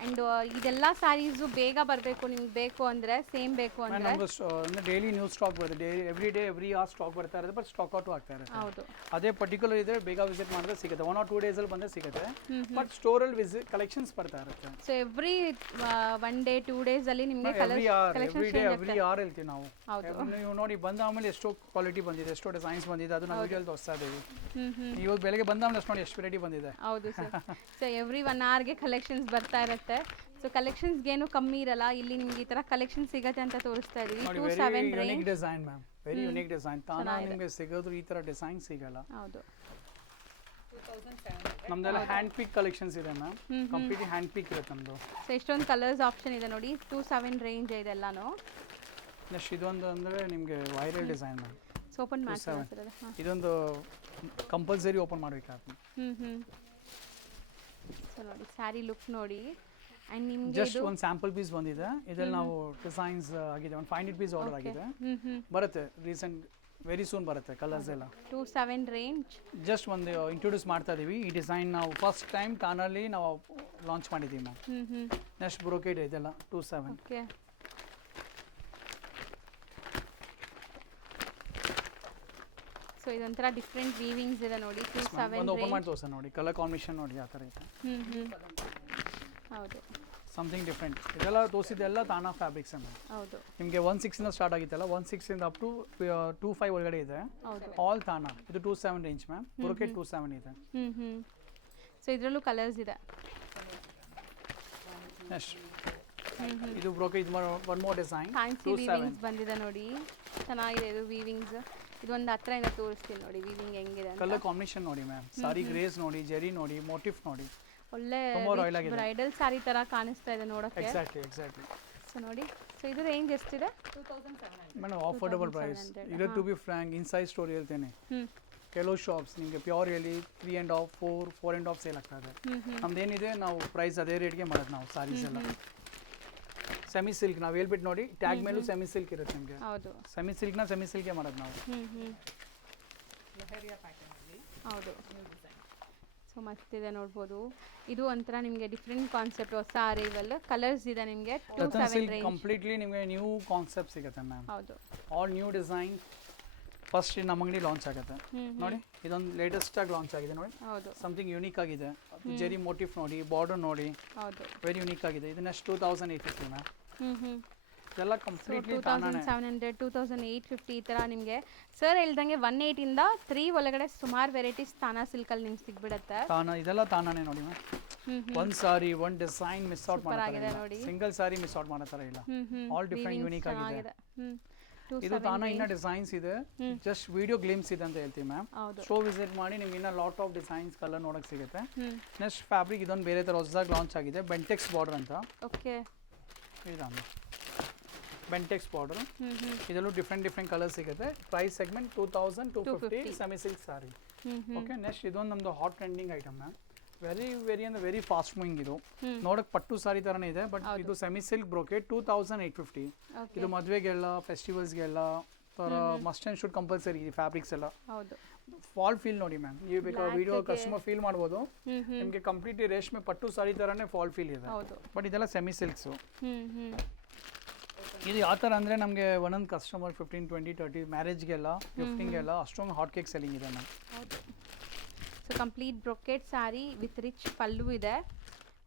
ಆ್ಯಂಡ್ ಇದೆಲ್ಲ ಸ್ಯಾರೀಸು ಬೇಗ ಬರಬೇಕು ನಿಮ್ಗೆ ಬೇಕು ಅಂದರೆ ಸೇಮ್ ಬೇಕು ಅಂದರೆ ನಮ್ಗೆ ಡೈಲಿ ನ್ಯೂ ಸ್ಟಾಕ್ ಬರುತ್ತೆ ಡೈಲಿ ಎವ್ರಿ ಅವರ್ ಸ್ಟಾಕ್ ಬರ್ತಾ ಇರುತ್ತೆ ಬಟ್ ಸ್ಟಾಕ್ ಔಟು ಆಗ್ತಾ ಇರುತ್ತೆ ಹೌದು ಅದೇ ಪರ್ಟಿಕ್ಯುಲರ್ ಇದ್ರೆ ಬೇಗ ವಿಸಿಟ್ ಮಾಡಿದ್ರೆ ಸಿಗುತ್ತೆ 1 or 2 days ಅಲ್ಲಿ ಬಂದ್ರೆ ಸಿಗುತ್ತೆ ಬಟ್ ಸ್ಟೋರಲ್ಲಿ ವಿಸಿಟ್ ಕಲೆಕ್ಷನ್ಸ್ ಬರ್ತಾ ಇರುತ್ತೆ ಸೊ ಎವ್ರಿ 1 day 2 days ನಿಮಗೆ ಎವ್ರಿ ಆರ್ ಹೇಳ್ತೀವಿ ನಾವು ಹೌದು. ನೀವು ನೋಡಿ ಬಂದ ಆಮೇಲೆ ಎಷ್ಟೋ ಕ್ವಾಲಿಟಿ ಬಂದಿದೆ ಎಷ್ಟೋ ಡಿಸೈನ್ಸ್ ಬಂದಿದೆ ಅದು ನಾವು ವಿಡಿಯೋಲಿ ತೋರಿಸ್ತಾ ಇದ್ದೀವಿ ಇವತ್ತು ಬೆಳಗ್ಗೆ ಬಂದ ಆಮೇಲೆ ಅಷ್ಟು ನೋಡಿ ಎಷ್ಟು ವೆರೈಟಿ ಬಂದಿದೆ ಹೌದು ಸರ್ ಸೊ ಎವ್ರಿ 1 hourಗೆ ಕಲೆಕ್ಷನ್ಸ್ ಬರ್ತಾ ಇರುತ್ತೆ ಸೊ ಕಲೆಕ್ಷನ್ಸ್ಗೇನು ಕಮ್ಮಿ ಇರಲ್ಲ ಇಲ್ಲಿ ನಿಮ್ಗೆ ಈ ಥರ ಕಲೆಕ್ಷನ್ ಸಿಗತ್ತೆ ಅಂತ ತೋರಿಸ್ತಾ ಇದೀವಿ ನೋಡಿ 27 very unique range design ma'am very unique design ತಾನ ನಿಮಗೆ ಸಿಗೋದು ಈ ಥರ ಡಿಸೈನ್ ಸಿಗಲ್ಲ ಹೌದು 2700. ನಮ್ದೆಲ್ಲ ಹ್ಯಾಂಡ್ ಪಿಕ್ ಕಲೆಕ್ಷನ್ಸ್ ಇದೆ ಮ್ಯಾಮ್ ಕಂಪ್ಲೀಟ್ಲಿ ಹ್ಯಾಂಡ್ ಪಿಕ್ ಇರುತ್ತೆ ನಮ್ಮದು ಸೊ ಎಷ್ಟೊಂದು ಕಲರ್ಸ್ ಆಪ್ಷನ್ ಇದೆ ನೋಡಿ 27 ರೇಂಜ್ ಇದೆಲ್ಲಾನು ನೆಕ್ಸ್ಟ್ ಇದೊಂದು ಅಂದರೆ ನಿಮಗೆ viral design ma'am so open ಮಾಡ್ತೀರಾ ಸರ್ ಅದು ಹಾಂ ಇದೊಂದು ಕಂಪಲ್ಸರಿ ಓಪನ್ ಮಾಡಬೇಕಾಗ್ತದೆ ಸೊ ನೋಡಿ ಸ್ಯಾರಿ ಲುಕ್ ನೋಡಿ ಆ್ಯಂಡ್ ನಿಮಗೆ ಜಸ್ಟ್ ಒಂದು ಸ್ಯಾಂಪಲ್ ಪೀಸ್ ಬಂದಿದೆ ಇದರಲ್ಲಿ ನಾವು ಡಿಸೈನ್ಸ್ ಆಗಿದೆ ಒಂದು 500 ಪೀಸ್ ಆರ್ಡರ್ ಆಗಿದೆ ಬರುತ್ತೆ ರೀಸೆಂಟ್ ವೆರಿ ಸೂನ್ ಬರುತ್ತೆ ಕಲರ್ಸ್ ಎಲ್ಲ 27 ರೇಂಜ್ ಜಸ್ಟ್ ಒಂದು ಇಂಟ್ರೊಡ್ಯೂಸ್ ಮಾಡ್ತಾ ಇದೀವಿ ಈ ಡಿಸೈನ್ ನಾವು ಫಸ್ಟ್ ಟೈಮ್ ತಾನಲ್ಲಿ ನಾವು ಲಾಂಚ್ ಮಾಡಿದ್ದೀವಿ ಮ್ಯಾಮ್ ನೆಕ್ಸ್ಟ್ ಬ್ರೋಕೆಡ್ ಇದೆಲ್ಲ 27 ಓಕೆ ಸೊ ಇದೊಂಥರ ಡಿಫ್ರೆಂಟ್ ವೀವಿಂಗ್ಸ್ ಇದೆ ನೋಡಿ 27 ಒಂದು ಓಪನ್ ಮಾಡಿ ರೇಂಜ್ ತೋರಿಸ ನೋಡಿ ಕಲರ್ ಕಾಂಬಿನೇಷನ್ ನೋಡಿ ಆ ಥರ ಇದೆ ಹೌದು ಸಮಥಿಂಗ್ ಡಿಫ್ರೆಂಟ್ ಇದೆಲ್ಲ ತೋರಿಸಿದ್ದೆಲ್ಲ ತಾನಾ ಫ್ಯಾಬ್ರಿಕ್ಸ್ ಮ್ಯಾಮ್ ಹೌದು ನಿಮಗೆ 16 ಇಂದ ಸ್ಟಾರ್ಟ್ ಆಗಿತ್ತಲ್ಲ 16 ಇಂದ ಅಪ್ ಟು 25 ಒಳಗಡೆ ಇದೆ ಹೌದು ಆಲ್ ತಾನಾ ಇದು 27 ರೇಂಜ್ ಮ್ಯಾಮ್ ಬ್ರೋಕೆಡ್ 27 ಇದೆ ಸೊ ಇದರಲ್ಲೂ ಕಲರ್ಸ್ ಇದೆ ನೆಕ್ಸ್ಟ್ ಇದು ಬ್ರೋಕೆಡ್ ಇದು one more design fancy weavings ಬಂದಿದೆ ನೋಡಿ ಚೆನ್ನಾಗಿದೆ ಇದು ವೀವಿಂಗ್ಸ್ ಇದೊಂದು ಹತ್ರದಿಂದ ತೋರಿಸ್ತೀನಿ ನೋಡಿ ವೀವಿಂಗ್ ಹೆಂಗಿದೆ ಅಂತ ಕಲರ್ ಕಾಂಬಿನೇಷನ್ ನೋಡಿ ಮ್ಯಾಮ್ ಸಾರಿ ಗ್ರೇಸ್ ನೋಡಿ ಜೆರಿ ನೋಡಿ ಮೋಟಿಫ್ ನೋಡಿ ಒಳ್ಳೆ ತುಂಬಾ ರಾಯಲ್ ಆಗಿದೆ ಬ್ರೈಡಲ್ ಸ್ಯಾರಿ ತರ ಕಾಣಿಸ್ತಾ ಇದೆ ನೋಡಕ್ಕೆ ಎಕ್ಸಾಕ್ಟ್ಲಿ ಸೊ ನೋಡಿ ಸೊ ಇದು ರೇಂಜ್ ಎಷ್ಟಿದೆ 2700. ಮೇಡಮ್ ಅಫೋರ್ಡಬಲ್ ಪ್ರೈಸ್ ಇದು to be frank inside story ಹೇಳ್ತೇನೆ ಕೆಲವು ಶಾಪ್ಸ್ ನಿಮಗೆ ಪ್ಯೂರ್ ಹೇಳಿ 3.5 4.5 ಸೇಲ್ ಆಗ್ತಾ ಇದೆ ನಮ್ದೇನಿದೆ ನಾವು ಪ್ರೈಸ್ ಅದೇ ರೇಟ್ಗೆ ಮಾಡೋದು ನಾವು ಸಾರೀಸ್ ಎಲ್ಲ ಸೆಮಿ ಸಿಲ್ಕ್ ನಾವು ಹೇಳ್ಬಿಟ್ಟು ನೋಡಿ ಟ್ಯಾಗ್ ಮೇಲೂ ಸೆಮಿ ಸಿಲ್ಕ್ ಇರುತ್ತೆ ನಿಮಗೆ ಹೌದು ಸೆಮಿ ಸಿಲ್ಕ್ಗೆ ಮಾಡೋದು ನಾವು ಲಹರಿಯಾ ಪ್ಯಾಟರ್ನ್ ಅಲ್ಲಿ ಹೌದು ಸೊ ಮಸ್ತಿದೆ ನೋಡ್ಬೋದು ಇದು ಒಂಥರ ನಿಮಗೆ ಡಿಫ್ರೆಂಟ್ ಕಾನ್ಸೆಪ್ಟ್ ಹೊಸ ಅರೈವಲ್ ಕಲರ್ಸ್ ಇದೆ ನಿಮಗೆ 27 ಸಿಲ್ಕ್ ರೇಂಜ್ ಕಂಪ್ಲೀಟ್ಲಿ ನಿಮಗೆ ನ್ಯೂ ಕಾನ್ಸೆಪ್ಟ್ ಸಿಗುತ್ತೆ ಮ್ಯಾಮ್ ಹೌದು ಆಲ್ ನ್ಯೂ ಡಿಸೈನ್ ಫಸ್ಟ್ ನಮ್ಮ ಅಂಗಡಿ ಲಾಂಚ್ ಆಗುತ್ತೆ ನೋಡಿ ಇದೊಂದು ಲೇಟೆಸ್ಟ್ ಆಗಿ ಲಾಂಚ್ ಆಗಿದೆ ನೋಡಿ ಹೌದು ಸಮಥಿಂಗ್ ಯೂನಿಕ್ ಆಗಿದೆ ಜೆರಿ ಮೋಟಿಫ್ ನೋಡಿ ಬಾರ್ಡರ್ ನೋಡಿ ಹೌದು ವೆರಿ ಯೂನಿಕ್ ಆಗಿದೆ ಇದು ನೆಕ್ಸ್ಟ್ 2850 ಮ್ಯಾಮ್ ಇದೆಲ್ಲ ಕಂಪ್ಲೀಟ್ಲಿ 2700 2850 ಈ ಥರ ನಿಮಗೆ ಸರ್ ಹೇಳ್ದಂಗೆ 1.8 ಇಂದ 3 ಒಳಗಡೆ ಸುಮಾರು ವೆರೈಟೀಸ್ ತಾನಾ ಸಿಲ್ಕಲ್ಲಿ ನಿಮ್ಗೆ ಸಿಗ್ಬಿಡುತ್ತೆ ತಾನ ಇದೆಲ್ಲ ತಾನಾನೇ ನೋಡಿ ಮ್ಯಾಮ್ ಒಂದು ಸಾರಿ ಒಂದು ಡಿಸೈನ್ ಮಿಸ್ ಔಟ್ ಆಗಿದೆ ನೋಡಿ. ಮಾಡ್ತಾರೆ ಸಿಂಗಲ್ ಸಾರಿ ಮಿಸ್ ಔಟ್ ಮಾಡೋ ಥರ ಇಲ್ಲ ಆಲ್ ಡಿಫ್ರೆಂಟ್ ಯೂನಿಕ್ ಆಗಿದೆ ಇದು ತಾನ ಇನ್ನ ಡಿಸೈನ್ಸ್ ಇದೆ ಜಸ್ಟ್ ವಿಡಿಯೋ ಗ್ಲಿಮ್ಸ್ ಇದೆ ಅಂತ ಹೇಳ್ತೀವಿ ಮ್ಯಾಮ್ ಹೌದು ಶೋ ವಿಸಿಟ್ ಮಾಡಿ ನಿಮ್ಗೆ ಇನ್ನ ಲಾಟ್ ಆಫ್ ಡಿಸೈನ್ಸ್ ಕಲರ್ ನೋಡಕ್ ಸಿಗುತ್ತೆ ನೆಕ್ಸ್ಟ್ ಫ್ಯಾಬ್ರಿಕ್ ಇದೊಂದು ಬೇರೆ ಥರ ಹೊಸದಾಗಿ ಲಾಂಚ್ ಆಗಿದೆ ಬೆಂಟೆಕ್ಸ್ ಬಾರ್ಡರ್ ಅಂತ ಓಕೆ ಇದೊಂದು ಬೆಂಟೆಕ್ಸ್ ಬಾರ್ಡರ್ ಇದರಲ್ಲೂ ಡಿಫ್ರೆಂಟ್ ಕಲರ್ ಸಿಗುತ್ತೆ ಪ್ರೈಸ್ ಸೆಗ್ಮೆಂಟ್ 2250 ಸೆಮಿ ಸಿಲ್ಕ್ ಸಾರಿ ಓಕೆ ನೆಕ್ಸ್ಟ್ ಇದೊಂದು ನಮ್ದು hot trending item ma'am very ಅಂದ್ರೆ ವೆರಿ ಫಾಸ್ಟ್ ಮೂವಿಂಗ್ ಇದು ನೋಡಕ್ ಪಟ್ಟು ಸಾರಿ ತರನೇ ಇದೆ ಬಟ್ ಇದು ಸೆಮಿ ಸಿಲ್ಕ್ ಬ್ರೋಕೆಟ್ 2850 ಇದು ಮದುವೆಗೆಲ್ಲ ಫೆಸ್ಟಿವಲ್ಸ್ಗೆಲ್ಲ ಥರ ಮಸ್ಟ್ ಆ್ಯಂಡ್ ಶುಡ್ ಕಂಪಲ್ಸರಿ ಈ ಫ್ಯಾಬ್ರಿಕ್ಸ್ ಎಲ್ಲ ಹೌದು ಫಾಲ್ ಫೀಲ್ ನೋಡಿ ಮ್ಯಾಮ್ ನೀವು ಬೇಕಾದ್ರೆ ವಿಡಿಯೋ ಕಸ್ಟಮರ್ ಫೀಲ್ ಮಾಡ್ಬೋದು ನಿಮಗೆ ಕಂಪ್ಲೀಟ್ಲಿ ರೇಷ್ಮೆ ಪಟ್ಟು ಸಾರಿ ಥರನೇ ಫಾಲ್ ಫೀಲ್ ಇದೆ ಹೌದು ಬಟ್ ಇದೆಲ್ಲ ಸೆಮಿ ಸಿಲ್ಕ್ಸು ಇದು ಯಾವ ಥರ ಅಂದರೆ ನಮಗೆ ಒಂದೊಂದು ಕಸ್ಟಮರ್ 15 20 30 ಮ್ಯಾರೇಜ್ಗೆಲ್ಲ ಗಿಫ್ಟಿಂಗೆಲ್ಲ ಅಷ್ಟೊಂದು ಹಾಟ್ ಕೇಕ್ ಸೆಲ್ಲಿಂಗ್ ಇದೆ ಮ್ಯಾಮ್ ಹೌದು so complete brocade sari with rich pallu ಇದೆ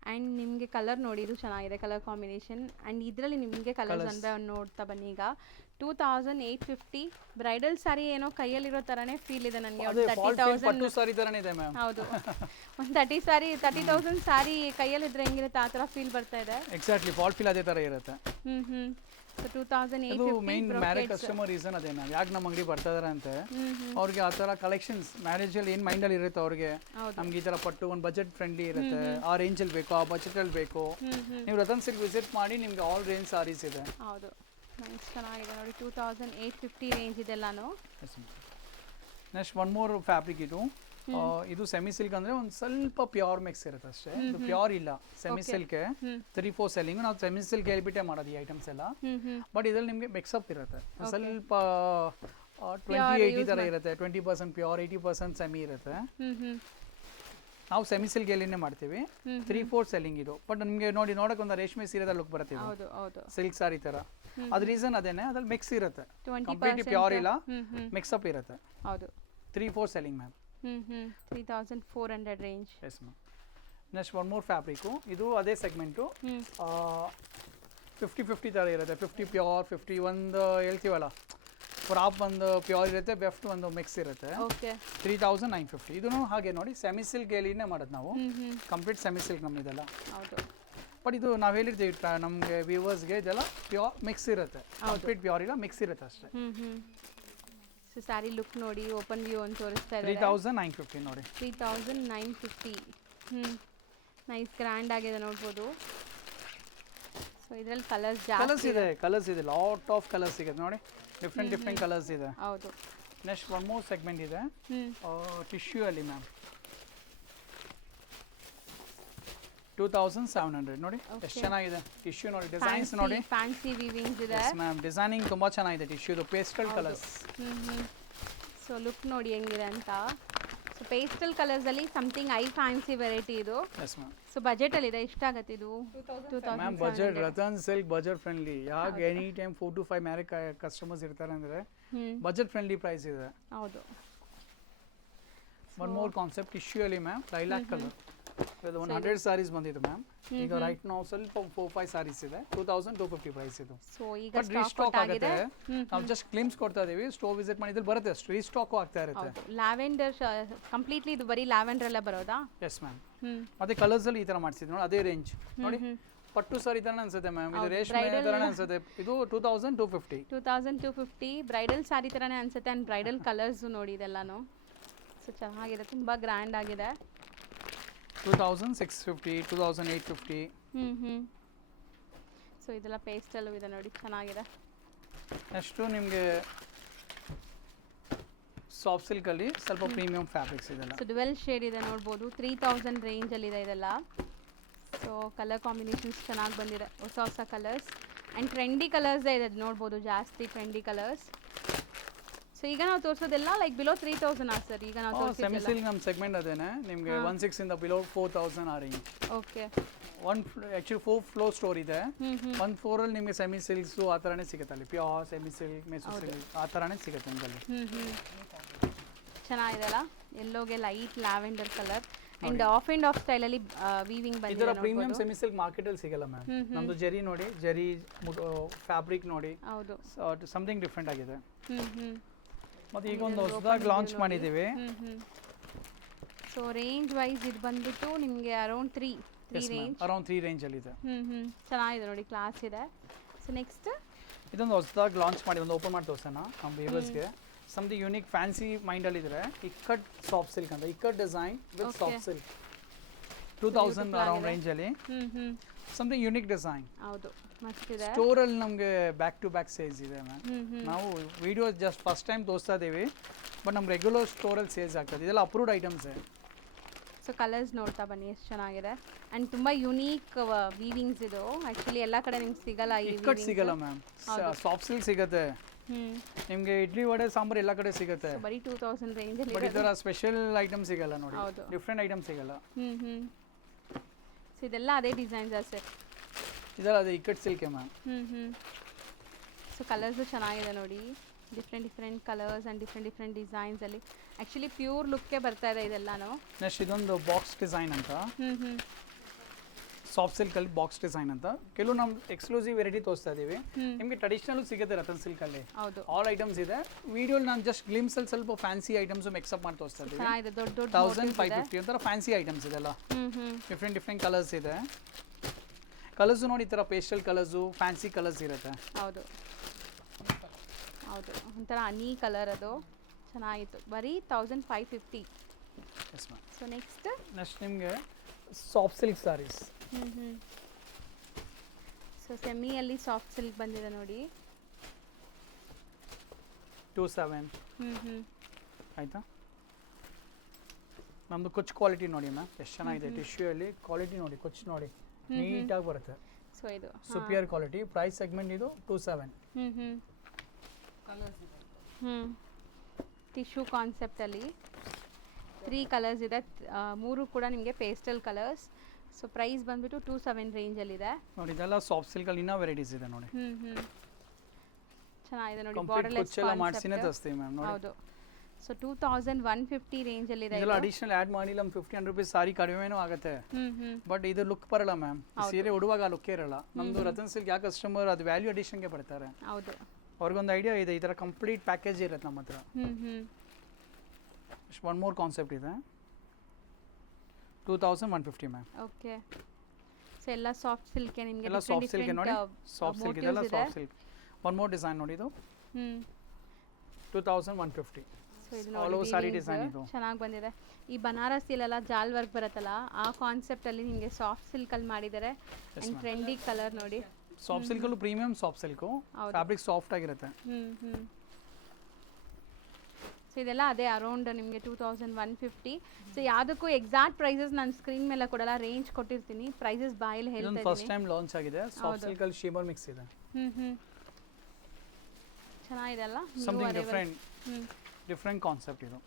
ಆ್ಯಂಡ್ ನಿಮಗೆ ಕಲರ್ ನೋಡಿ ಇದು ಚೆನ್ನಾಗಿದೆ ಕಲರ್ ಕಾಂಬಿನೇಷನ್ ಆ್ಯಂಡ್ ಇದರಲ್ಲಿ ನಿಮಗೆ ಕಲರ್ಸ್ ಅಂದರೆ ನೋಡ್ತಾ ಬನ್ನಿ ಈಗ 2850 ಬ್ರೈಡಲ್ ಸ್ಯಾರಿ ಏನೋ ಕೈಯಲ್ಲಿರೋ ಥರನೇ ಫೀಲ್ ಇದೆ ನನಗೆ ಒಂದು 30,000 ಪಟ್ಟು ಸಾರಿ ಥರನೇ ಇದೆ ಮ್ಯಾಮ್ ಹೌದು ಒಂದು 30,000 ಸ್ಯಾರಿ ಕೈಯಲ್ಲಿದ್ರೆ ಹೆಂಗಿರುತ್ತೆ ಆ ಥರ ಫೀಲ್ ಬರ್ತಾ ಇದೆ ಎಕ್ಸಾಕ್ಟ್ಲಿ ಫಾಲ್ ಫೀಲ್ ಅದೇ ಥರ ಇರುತ್ತೆ ಸೊ ಅದು 2850 ಮೇನ್ ಮ್ಯಾರೇಜ್ ಕಸ್ಟಮರ್ ರೀಸನ್ ಅದೇ ಮ್ಯಾಮ್ ಯಾಕೆ ನಮ್ಮ ಅಂಗಡಿ ಬರ್ತಾ ಇದಾರೆ ಅಂತೆ ಅವ್ರಿಗೆ ಆ ಥರ ಕಲೆಕ್ಷನ್ಸ್ ಮ್ಯಾರೇಜಲ್ಲಿ ಏನು ಮೈಂಡಲ್ಲಿ ಇರುತ್ತೆ ಅವ್ರಿಗೆ ನಮ್ಗೆ ಈ ಥರ ಪಟ್ಟು ಒಂದು ಬಜೆಟ್ ಫ್ರೆಂಡ್ಲಿ ಇರುತ್ತೆ ಆ ರೇಂಜಲ್ಲಿ ಬೇಕು ಆ ಬಜೆಟಲ್ಲಿ ಬೇಕು ನೀವು ರತನ್ ಸಿಲ್ಕ್ ವಿಸಿಟ್ ಮಾಡಿ ನಿಮ್ಗೆ ಆಲ್ ರೇಂಜ್ ಸಾರೀಸ್ ಇದೆ ಹೌದು ನೈಸ್ ಚೆನ್ನಾಗಿದೆ ನೋಡಿ 2850 ರೇಂಜ್ ಇದೆಲ್ಲಾನು ನೆಕ್ಸ್ಟ್ ಒನ್ ಮೋರ್ ಫ್ಯಾಬ್ರಿಕ್ ಇದು ಸೆಮಿ ಸಿಲ್ಕ್ ಅಂದ್ರೆ ಒಂದು ಸ್ವಲ್ಪ ಪ್ಯೂರ್ ಮಿಕ್ಸ್ ಇರುತ್ತೆ ಅಷ್ಟೇ ಇದು ಪ್ಯೂರ್ ಇಲ್ಲ ಸೆಮಿ ಸಿಲ್ಕ್ 3-4 ಸೆಲ್ಲಿಂಗ್ ನಾವು ಸೆಮಿ ಸಿಲ್ಕ್ ಹೇಳ್ಬಿಟ್ಟೆ ಮಾಡೋದು ಈ ಐಟಮ್ಸ್ ಎಲ್ಲ ಬಟ್ ಇದ್ರಲ್ಲಿ ನಿಮಗೆ ಮಿಕ್ಸಪ್ ಇರುತ್ತೆ ಸ್ವಲ್ಪ 20-80 ಥರ ಇರುತ್ತೆ 20% ಪ್ಯೂರ್ 80% ಸೆಮಿ ಇರುತ್ತೆ ನಾವು ಸೆಮಿ ಸಿಲ್ಕ್ ಎಲ್ಲಿನೇ ಮಾಡ್ತೀವಿ 3/4 ಸೆಲ್ಲಿಂಗ್ ಇದು ಬಟ್ ನಿಮಗೆ ನೋಡಿ ನೋಡಕ್ಕೆ ಒಂದು ರೇಷ್ಮೆ ಸೀರೆದ ಲುಕ್ ಬರುತ್ತೆ ಇದು ಹೌದು ಹೌದು ಸಿಲ್ಕ್ ಸಾರಿ ಥರ ಅದ್ರ ರೀಸನ್ ಅದೇನೆ ಅದ್ರಲ್ಲಿ ಮಿಕ್ಸ್ ಇರುತ್ತೆ 20% ಕಂಪ್ಲೀಟ್ಲಿ ಪ್ಯೂರ್ ಇಲ್ಲ ಮಿಕ್ಸಪ್ ಇರುತ್ತೆ ಹೌದು 3/4 selling ma'am 3400 range yes ma'am next one more fabric ಇದು ಅದೇ ಸೆಗ್ಮೆಂಟು 50-50 ಥರ ಇರುತ್ತೆ 50 ಪ್ಯೂರ್ 50 ಒಂದು ಹೇಳ್ತೀವಲ್ಲ ಫ್ರಾಪ್ ಒಂದು ಪ್ಯೂರ್ ಇರುತ್ತೆ ಬೆಫ್ಟ್ ಒಂದು ಮಿಕ್ಸ್ ಇರುತ್ತೆ ಓಕೆ 3950 ಇದೂ ಹಾಗೆ ನೋಡಿ ಸೆಮಿ ಸಿಲ್ಕ್ ಎಲಿನೇ ಮಾಡೋದು ನಾವು ಕಂಪ್ಲೀಟ್ ಸೆಮಿ ಸಿಲ್ಕ್ ನಮ್ಮದೆಲ್ಲ ಹೌದು ಬಟ್ ಇದು ನಾವು ಹೇಳಿರ್ತೀವಿ ನಮಗೆ ವ್ಯೂವರ್ಸ್ಗೆ ಇದೆಲ್ಲ ಪ್ಯೂರ್ ಮಿಕ್ಸ್ ಇರುತ್ತೆ ಕಂಪ್ಲೀಟ್ ಪ್ಯೂರ್ ಇಲ್ಲ ಮಿಕ್ಸ್ ಇರುತ್ತೆ ಅಷ್ಟೇ ಸೊ ಸ್ಯಾರಿ ಲುಕ್ ನೋಡಿ ಓಪನ್ ವ್ಯೂ ಅಂತ ತೋರಿಸ್ತಾ ಇದ್ದಾರೆ 3950 ನೋಡಿ 3950 ನೈಸ್ ಗ್ರ್ಯಾಂಡ್ ಆಗಿದೆ ನೋಡ್ಬೋದು ಸೊ ಇದರಲ್ಲಿ ಕಲರ್ಸ್ ಕಲರ್ಸ್ ಜಾಸ್ತಿ ಇದೆ ಲಾಟ್ ಆಫ್ ಕಲರ್ಸ್ ಸಿಗುತ್ತೆ ನೋಡಿ ಡಿಫ್ರೆಂಟ್ ಕಲರ್ಸ್ ಇದೆ ಹೌದು ನೆಕ್ಸ್ಟ್ ಒನ್ ಮೋರ್ ಸೆಗ್ಮೆಂಟ್ ಇದೆ ಟಿಶ್ಯೂ ಅಲ್ಲಿ ಮ್ಯಾಮ್ 2700 ನೋಡಿ ಎಷ್ಟು ಚೆನ್ನಾಗಿದೆ ಟಿಶ್ಯೂ ನೋಡಿ ಡಿಸೈನ್ಸ್ ನೋಡಿ ಫ್ಯಾನ್ಸಿ ವೀವಿಂಗ್ಸ್ ಇದೆ ಮ್ಯಾಮ್ ಡಿಸೈನಿಂಗ್ ತುಂಬಾ ಚೆನ್ನಾಗಿದೆ ಟಿಶ್ಯೂದು ಪೇಸ್ಟಲ್ ಕಲರ್ಸ್ ಸೊ ಲುಕ್ ನೋಡಿ ಹೆಂಗಿದೆ ಅಂತ ಸೊ ಪೇಸ್ಟಲ್ ಕಲರ್ಸ್ ಅಲ್ಲಿ ಸಮಥಿಂಗ್ ಐ ಫ್ಯಾನ್ಸಿ ವೆರೈಟಿ ಇದು ಎಸ್ ಮ್ಯಾಮ್ ಸೊ ಬಜೆಟ್ ಅಲ್ಲಿ ಇದೆ ಎಷ್ಟಾಗತ್ತೆ ಇದು ma'am budget Ratan silk budget friendly ಯಾಕೆ any time 4 to 5 marriage customers ಇರ್ತಾರೆ ಅಂದ್ರೆ ಬಜೆಟ್ ಫ್ರೆಂಡ್ಲಿ ಪ್ರೈಸ್ ಇದೆ ಹೌದು ಒನ್ ಮೋರ್ ಕಾನ್ಸೆಪ್ಟ್ ಟಿಶ್ಯೂ ಅಲ್ಲಿ ಮ್ಯಾಮ್ ಲೈಲಾಕ್ ಕಲರ್ ಇದು 100 ಸಾರೀಸ್ ಬಂದಿದೆ ಮ್ಯಾಮ್ ಈಗ ರೈಟ್ ನಾವು ಸ್ವಲ್ಪ 4-5 ಸಾರೀಸ್ ಇದೆ 2250 ಪ್ರೈಸ್ ಇದು ಸೊ ಈಗ ಬಟ್ ರೀಸ್ಟಾಕ್ ಆಗುತ್ತೆ ನಾವು ಜಸ್ಟ್ ಕ್ಲಿಮ್ಸ್ ಕೊಡ್ತಾ ಇದೀವಿ ಸ್ಟೋರ್ ವಿಸಿಟ್ ಮಾಡಿದ್ರೆ ಬರುತ್ತೆ ಅಷ್ಟು ರೀಸ್ಟಾಕು ಆಗ್ತಾ ಇರುತ್ತೆ ಲ್ಯಾವೆಂಡರ್ ಕಂಪ್ಲೀಟ್ಲಿ ಇದು ಬರೀ ಲ್ಯಾವೆಂಡರ್ ಎಲ್ಲ ಬರೋದಾ ಎಸ್ ಮ್ಯಾಮ್ ಮತ್ತೆ ಕಲರ್ಸ್ ಅಲ್ಲಿ ಈ ತರ ಮಾಡ್ಸಿದ್ವಿ ನೋಡಿ ಅದೇ ರೇಂಜ್ ನೋಡಿ ಪಟ್ಟು ಸಾರಿ ತರ ಅನ್ಸುತ್ತೆ ಮ್ಯಾಮ್ ಇದು ರೇಷ್ಮೆ ತರ ಅನ್ಸುತ್ತೆ ಇದು 2250 ಬ್ರೈಡಲ್ ಸಾರಿ ತರನೇ ಅನ್ಸುತ್ತೆ ಅಂಡ್ ಬ್ರೈಡಲ್ ಕಲರ್ಸ್ ನೋಡಿ ಇದೆಲ್ಲಾನು ಸೊ ಚೆನ್ನಾಗಿದೆ ತುಂಬಾ ಗ್ರ್ಯಾಂಡ್ ಆಗಿದೆ 2650 2850 ಸೊ ಇದೆಲ್ಲ ಪೇಸ್ಟಲ್ಲೂ ಇದೆ ನೋಡಿ ಚೆನ್ನಾಗಿದೆ ನೆಕ್ಸ್ಟು ನಿಮಗೆ ಸಾಫ್ಟ್ ಸಿಲ್ಕಲ್ಲಿ ಸ್ವಲ್ಪ ಪ್ರೀಮಿಯಂ ಫ್ಯಾಬ್ರಿಕ್ಸ್ ಇದೆಲ್ಲ ಸೊ ಡ್ವೆಲ್ ಶೇಡ್ ಇದೆ ನೋಡ್ಬೋದು 3000 ರೇಂಜಲ್ಲಿ ಇದೆ ಇದೆಲ್ಲ ಸೊ ಕಲರ್ ಕಾಂಬಿನೇಷನ್ಸ್ ಚೆನ್ನಾಗಿ ಬಂದಿದೆ ಹೊಸ ಕಲರ್ಸ್ ಆ್ಯಂಡ್ ಟ್ರೆಂಡಿ ಕಲರ್ಸೇ ಇದೆ ನೋಡ್ಬೋದು ಜಾಸ್ತಿ ಟ್ರೆಂಡಿ ಕಲರ್ಸ್ ಸೊ ಈಗ ನಾವು ತೋರಿಸೋದೆಲ್ಲ ಲೈಕ್ ಬಿಲೋ 3000 ಸರ್ ಈಗ ನಾವು ಸೆಮಿ ಸಿಲ್ಕ್ ನಮ್ಮ ಸೆಗ್ಮೆಂಟ್ ಅದೇನೆ ನಿಮಗೆ 16 ಇಂದ ಬಿಲೋ 4000 ಆ range okay actually 4 floor store ಇದೆ 1 ಫ್ಲೋರಲ್ಲಿ ನಿಮಗೆ ಸೆಮಿ ಸಿಲ್ಕ್ಸು ಆ ಥರನೇ ಸಿಗುತ್ತೆ ಅಲ್ಲಿ ಪ್ಯೂರ್ ಸೆಮಿ ಸಿಲ್ಕ್ ಮೆಸು ಸಿಲ್ಕ್ ಆ ಥರನೇ ಸಿಗುತ್ತೆ ನಿಮ್ಮಲ್ಲಿ ಚೆನ್ನಾಗಿದೆ ಅಲ್ಲ ಎಲ್ಲೋಗೆ light lavender colour and of ಸ್ಟೈಲಲ್ಲಿ ವೀವಿಂಗ್ ಈ ಥರ ಬಂದಿದೆ ಪ್ರೀಮಿಯಂ ಸೆಮಿ ಸಿಲ್ಕ್ ಮಾರ್ಕೆಟಲ್ಲಿ ಸಿಗಲ್ಲ ಮ್ಯಾಮ್ ನಮ್ಮದು ಜರಿ ನೋಡಿ ಜರಿ ಫ್ಯಾಬ್ರಿಕ್ ನೋಡಿ ಹೌದು ಸಮಥಿಂಗ್ ಡಿಫ್ರೆಂಟ್ ಆಗಿದೆ ಮತ್ತು ಈಗ ಒಂದು ಹೊಸದಾಗಿ ಲಾಂಚ್ ಮಾಡಿದ್ದೀವಿ ಸೊ ರೇಂಜ್ ವೈಸ್ ಇದು ಬಂದ್ಬಿಟ್ಟು ನಿಮಗೆ ಅರೌಂಡ್ 3 ರೇಂಜ್ ಅರೌಂಡ್ 3 ರೇಂಜಲ್ಲಿ ಇದೆ ಚೆನ್ನಾಗಿದೆ ನೋಡಿ ಕ್ಲಾಸ್ ಇದೆ ಸೊ ನೆಕ್ಸ್ಟ್ ಇದೊಂದು ಹೊಸದಾಗಿ ಲಾಂಚ್ ಮಾಡಿ ಒಂದು ಓಪನ್ ಮಾಡಿ ತೋರ್ಸೋಣ ನಮ್ಮ ವ್ಯೂವರ್ಸ್ಗೆ ಸಮಥಿಂಗ್ ಯೂನಿಕ್ ಫ್ಯಾನ್ಸಿ ಮೈಂಡಲ್ಲಿ ಇದ್ರೆ ಇಕ್ಕಟ್ ಸಾಫ್ಟ್ ಸಿಲ್ಕ್ ಅಂತ ikat design with soft silk 2000 around ರೇಂಜಲ್ಲಿ ಸಮಥಿಂಗ್ ಯೂನಿಕ್ ಡಿಸೈನ್ ಹೌದು ಮಸ್ತ್ ಇದೆ ಸ್ಟೋರಲ್ಲಿ ನಮಗೆ ಬ್ಯಾಕ್ ಟು ಬ್ಯಾಕ್ ಸೇಲ್ಸ್ ಇದೆ ಮ್ಯಾಮ್ ನಾವು ವಿಡಿಯೋ ಜಸ್ಟ್ ಫಸ್ಟ್ ಟೈಮ್ ತೋರಿಸ್ತಾ ಇದ್ದೀವಿ ಬಟ್ ನಮ್ಮ ರೆಗ್ಯುಲರ್ ಸ್ಟೋರಲ್ಲಿ ಸೇಲ್ಸ್ ಆಗ್ತದೆ ಇದೆಲ್ಲ ಅಪ್ರೂವ್ಡ್ ಐಟಮ್ಸ್ ಸೊ ಕಲರ್ಸ್ ನೋಡ್ತಾ ಬನ್ನಿ ಎಷ್ಟು ಚೆನ್ನಾಗಿದೆ ಆ್ಯಂಡ್ ತುಂಬ ಯುನೀಕ್ ವೀವಿಂಗ್ಸ್ ಇದು ಆ್ಯಕ್ಚುಲಿ ಎಲ್ಲ ಕಡೆ ನಿಮ್ಗೆ ಸಿಗಲ್ಲ ಈ ಇಕ್ಕಟ್ ಸಿಗಲ್ಲ ಮ್ಯಾಮ್ ಸಾಫ್ಟ್ ಸಿಲ್ಕ್ ಸಿಗುತ್ತೆ ನಿಮಗೆ ಇಡ್ಲಿ ವಡೆ ಸಾಂಬಾರು ಎಲ್ಲ ಕಡೆ ಸಿಗುತ್ತೆ ಬರೀ 2000 ರೇಂಜಲ್ಲಿ ಬಟ್ ಈ ಥರ ಸ್ಪೆಷಲ್ ಐಟಮ್ ಸಿಗಲ್ಲ ನೋಡಿ ಹೌದು ಡಿಫ್ರೆಂಟ್ ಐಟಮ್ ಸಿಗಲ್ಲ ಸೊ ಇದೆಲ್ಲ ಅದೇ ಡಿಸೈನ್ಸ್ ಸರ್ ಇದೆಲ್ಲ ಅದೇ ಇಕ್ಕಟ್ ಸಿಲ್ಕೆ ಮ್ಯಾಮ್ ಸೊ ಕಲರ್ಸು ಚೆನ್ನಾಗಿದೆ ನೋಡಿ ಡಿಫ್ರೆಂಟ್ ಕಲರ್ಸ್ ಆ್ಯಂಡ್ ಡಿಫ್ರೆಂಟ್ ಡಿಸೈನ್ಸಲ್ಲಿ ಆ್ಯಕ್ಚುಲಿ ಪ್ಯೂರ್ ಲುಕ್ಗೆ ಬರ್ತಾ ಇದೆ ಇದೆಲ್ಲನೂ ನೆಕ್ಸ್ಟ್ ಇದೊಂದು ಬಾಕ್ಸ್ ಡಿಸೈನ್ ಅಂತ ಸಾಫ್ಟ್ ಸಿಲ್ಕಲ್ಲಿ ಬಾಕ್ಸ್ ಡಿಸೈನ್ ಅಂತ ಕೆಲವು ನಮ್ಮ ಎಕ್ಸ್ಕ್ಲೂಸಿವ್ ವೆರೈಟಿ ತೋರಿಸ್ತಾ ಇದ್ದೀವಿ ನಿಮಗೆ ಟ್ರೆಡಿಷನಲ್ ಸಿಗುತ್ತೆ ರತನ್ ಸಿಲ್ಕಲ್ಲಿ ಹೌದು ಆಲ್ ಐಟಮ್ಸ್ ಇದೆ ವಿಡಿಯೋಲಿ ನಾನು ಜಸ್ಟ್ ಗ್ಲಿಮ್ಸಲ್ಲಿ ಸ್ವಲ್ಪ ಫ್ಯಾನ್ಸಿ ಐಟಮ್ಸ್ ಮಿಕ್ಸಪ್ ಮಾಡಿ ತೋರಿಸ್ತಾ ಇದ್ದೀವಿ ಚೆನ್ನಾಗಿದೆ ದೊಡ್ಡ 1550 ಒಂಥರ ಫ್ಯಾನ್ಸಿ ಐಟಮ್ಸ್ ಇದೆಲ್ಲ ಡಿಫ್ರೆಂಟ್ ಕಲರ್ಸ್ ಇದೆ ಕಲರ್ಸು ನೋಡಿ ಈ ಥರ ಪೇಸ್ಟಲ್ ಕಲರ್ಸು ಫ್ಯಾನ್ಸಿ ಕಲರ್ಸ್ ಇರುತ್ತೆ ಹೌದು ಒಂಥರ ಹನಿ ಕಲರ್ ಅದು ಚೆನ್ನಾಗಿತ್ತು ಬರೀ 1550 ಎಸ್ ಮ್ಯಾಮ್ ಸೊ ನೆಕ್ಸ್ಟ್ ನಿಮಗೆ ಸಾಫ್ಟ್ ಸಿಲ್ಕ್ ಸಾರೀಸ್ ಸೊ ಸೆಮಿಯಲ್ಲಿ ಸಾಫ್ಟ್ ಸಿಲ್ಕ್ ಬಂದಿದೆ ನೋಡಿ 27 ಆಯಿತಾ ನಮ್ಮದು ಕುಚ್ ಕ್ವಾಲಿಟಿ ನೋಡಿ ಮ್ಯಾಮ್ ಎಷ್ಟು ಚೆನ್ನಾಗಿದೆ ಟಿಶ್ಯೂ ಅಲ್ಲಿ ಕ್ವಾಲಿಟಿ ನೋಡಿ ಕುಚ್ ನೋಡಿ ನೀಟಾಗಿ ಬರುತ್ತೆ ಸೊ ಇದು ಸುಪಿಯರ್ ಕ್ವಾಲಿಟಿ ಪ್ರೈಸ್ ಸೆಗ್ಮೆಂಟ್ ಇದು 27 ಟಿಶ್ಯೂ ಕಾನ್ಸೆಪ್ಟಲ್ಲಿ 3 ಕಲರ್ಸ್ ಇದೆ, ಮೂರು ಕೂಡ ನಿಮಗೆ ಪೇಸ್ಟಲ್ ಕಲರ್ಸ್. ಸೊ ಪ್ರೈಸ್ ಬಂದ್ಬಿಟ್ಟು 27 ರೇಂಜಲ್ಲಿದೆ. ನೋಡಿ ಇದೆಲ್ಲ ಸಾಫ್ಟ್ ಸಿಲ್ಕಲ್ಲಿ ಇನ್ನೂ ವೆರೈಟೀಸ್ ಇದೆ ನೋಡಿ. ಚೆನ್ನಾಗಿದೆ ನೋಡಿ, ಕಂಪ್ಲೀಟ್ ಬಾರ್ಡರ್ಲೆಸ್ ಕುಚ್ಚೆಲ್ಲ ಮಾಡಿಸಿನೇ ತರಿಸ್ತೀವಿ ಮ್ಯಾಮ್ ನೋಡಿ. ಹೌದು. ಸೊ 2150 ರೇಂಜಲ್ಲಿದೆ. ಇದೆಲ್ಲ ಅಡಿಷನಲ್ ಆ್ಯಡ್ ಮಾಡಿ ನಮ್ಮ 1500 rupees ಸಾರಿ ಕಡಿಮೆನೂ ಆಗುತ್ತೆ. ಬಟ್ ಇದು ಲುಕ್ ಬರಲ್ಲ ಮ್ಯಾಮ್, ಸೀರೆ ಉಡುವಾಗ ಲುಕ್ಕೇ ಇರಲ್ಲ. ನಮ್ಮದು ರತನ್ ಸಿಲ್ಕ್ ಯಾವ ಕಸ್ಟಮರ್ ಅದು ವ್ಯಾಲ್ಯೂ ಅಡಿಷನ್ಗೆ ಬರ್ತಾರೆ, ಹೌದು, ಅವ್ರಿಗೊಂದು ಐಡಿಯಾ ಇದೆ, ಈ ಥರ ಕಂಪ್ಲೀಟ್ ಪ್ಯಾಕೇಜ್ ಇರುತ್ತೆ ನಮ್ಮ ಹತ್ರ. ಒನ್ ಮೋರ್ ಕಾನ್ಸೆಪ್ಟ್ ಇದೆ 2150 ಮ್ಯಾಮ್. ಓಕೆ. ಸೊ ಎಲ್ಲ ಸಾಫ್ಟ್ ಸಿಲ್ಕ್ ನಿಮಗೆ, ಎಲ್ಲ ಸಾಫ್ಟ್ ಸಿಲ್ಕ್ ನೋಡಿ, ಸಾಫ್ಟ್ ಸಿಲ್ಕ್ ಇದೆಲ್ಲ soft silk. One more design ನೋಡಿ, ಇದು 2150. ಸೊ ಇದು ಆಲ್ ಓವರ್ ಸಾರಿ ಡಿಸೈನ್ ಇದು ಚೆನ್ನಾಗಿ ಬಂದಿದೆ. ಈ ಬನಾರಸಿಲೆಲ್ಲ ಜಾಲ್ ವರ್ಕ್ ಬರುತ್ತಲ್ಲ, ಆ ಕಾನ್ಸೆಪ್ಟಲ್ಲಿ ನಿಮಗೆ ಸಾಫ್ಟ್ ಸಿಲ್ಕಲ್ಲಿ ಮಾಡಿದ್ದಾರೆ. ಆ್ಯಂಡ್ ಟ್ರೆಂಡಿ ಕಲರ್ ನೋಡಿ. ಸಾಫ್ಟ್ ಸಿಲ್ಕಲ್ಲೂ premium soft silk, fabric soft ಆಗಿರುತ್ತೆ. ಸೊ ಇದೆಲ್ಲ ಅದೇ ಅರೌಂಡ್ ನಿಮಗೆ 2150. ಸೊ ಯಾವುದಕ್ಕೂ ಎಕ್ಸಾಕ್ಟ್ ಪ್ರೈಸಸ್ ನಾನು ಸ್ಕ್ರೀನ್ ಮೇಲೆ ಕೊಡಲ್ಲ, ರೇಂಜ್ ಕೊಟ್ಟಿರ್ತೀನಿ, ಪ್ರೈಸಸ್ ಬಾಯಲ್ಲಿ ಹೇಳ್ತಾ ಫಸ್ಟ್ ಟೈಮ್ ಲಾಂಚ್ ಆಗಿದೆ. ಸಾಫ್ಟ್ ಸಿಲ್ಕಲ್ಲಿ ಶಿಮರ್ ಮಿಕ್ಸ್ ಇದೆ. ಚೆನ್ನಾಗಿದೆ ಅಲ್ಲ, ಸಮಥಿಂಗ್ ಡಿಫ್ರೆಂಟ್ ಕಾನ್ಸೆಪ್ಟ್ ಇದು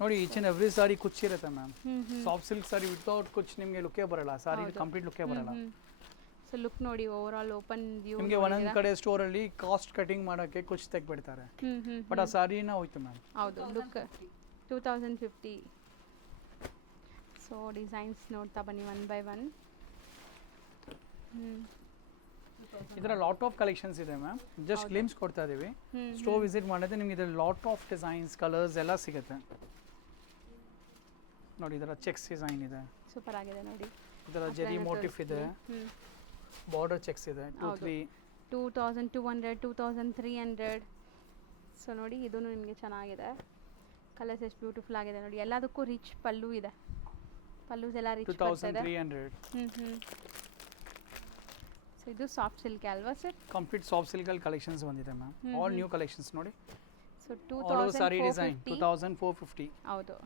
ನೋಡಿ. ಈಚ್ ಅಂಡ್ ಎವ್ರಿ ಸಾರಿ ಕುಚ್ಚಿರುತ್ತೆ ma'am. Soft silk sari without ಕುಚ್ ನಿಮಗೆ ಲುಕ್ಕೇ ಬರಲ್ಲ, ಸಾರಿ ಕಂಪ್ಲೀಟ್ ಲುಕ್ಕೇ ಬರಲ್ಲ. ಸೊ ಲುಕ್ ನೋಡಿ, ಓವರ್ ಆಲ್ ಓಪನ್ ವ್ಯೂ. ನಿಮಗೆ ಒಂದೊಂದು ಕಡೆ ಸ್ಟೋರಲ್ಲಿ ಕಾಸ್ಟ್ ಕಟಿಂಗ್ ಮಾಡೋಕ್ಕೆ ಕುಚ್ ತೆಗ್ಬಿಡ್ತಾರೆ, ಬಟ್ ಆ ಸಾರಿನ ಹೋಯ್ತು ಮ್ಯಾಮ್. ಹೌದು, ಲುಕ್ 2050. ಸೊ ಡಿಸೈನ್ಸ್ ನೋಡ್ತಾ ಬನ್ನಿ ಒನ್ ಬೈ ಒನ್. ಇದರ ಲಾಟ್ ಆಫ್ ಕಲೆಕ್ಷನ್ಸ್ ಇದೆ ಮ್ಯಾಮ್, ಜಸ್ಟ್ ಗ್ಲಿಮ್ಸ್ ಕೊಡ್ತಾ ಇದೀವಿ. ಸ್ಟೋರ್ ವಿಸಿಟ್ ಮಾಡಿದ್ರೆ ನಿಮ್ಗೆ ಇದರ ಲಾಟ್ ಆಫ್ ಡಿಸೈನ್ಸ್, ಕಲರ್ಸ್ ಎಲ್ಲ ಸಿಗುತ್ತೆ ನೋಡಿ. ಇದರ ಚೆಕ್ಸ್ ಡಿಸೈನ್ ಇದೆ, ಸೂಪರ್ ಆಗಿದೆ ನೋಡಿ. ಇದರ ಜೆರಿ ಮೋಟಿಫ್ ಇದೆ, ಬಾರ್ಡರ್ ಚೆಕ್ಸ್ ಇದೆ. 2200, 2300. ಸೊ ನೋಡಿ, ಇದೂ ನಿಮಗೆ ಚೆನ್ನಾಗಿದೆ. ಕಲರ್ಸ್ ಎಷ್ಟು ಬ್ಯೂಟಿಫುಲ್ ಆಗಿದೆ ನೋಡಿ. ಎಲ್ಲದಕ್ಕೂ ರಿಚ್ ಪಲ್ಲು ಇದೆ, ಪಲ್ಲೂಸ್ ಎಲ್ಲ ರಿಚ್ ಬರ್ತದೆ. 2300. ಸೊ ಇದು ಸಾಫ್ಟ್ ಸಿಲ್ಕ್ ಅಲ್ವಾ ಸರ್? ಕಂಪ್ಲೀಟ್ ಸಾಫ್ಟ್ ಸಿಲ್ಕಲ್ಲಿ ಕಲೆಕ್ಷನ್ಸ್ ಬಂದಿದೆ ಮ್ಯಾಮ್, ಆಲ್ ನ್ಯೂ ಕಲೆಕ್ಷನ್ಸ್ ನೋಡಿ. ಸೊ 2450. ಹೌದು.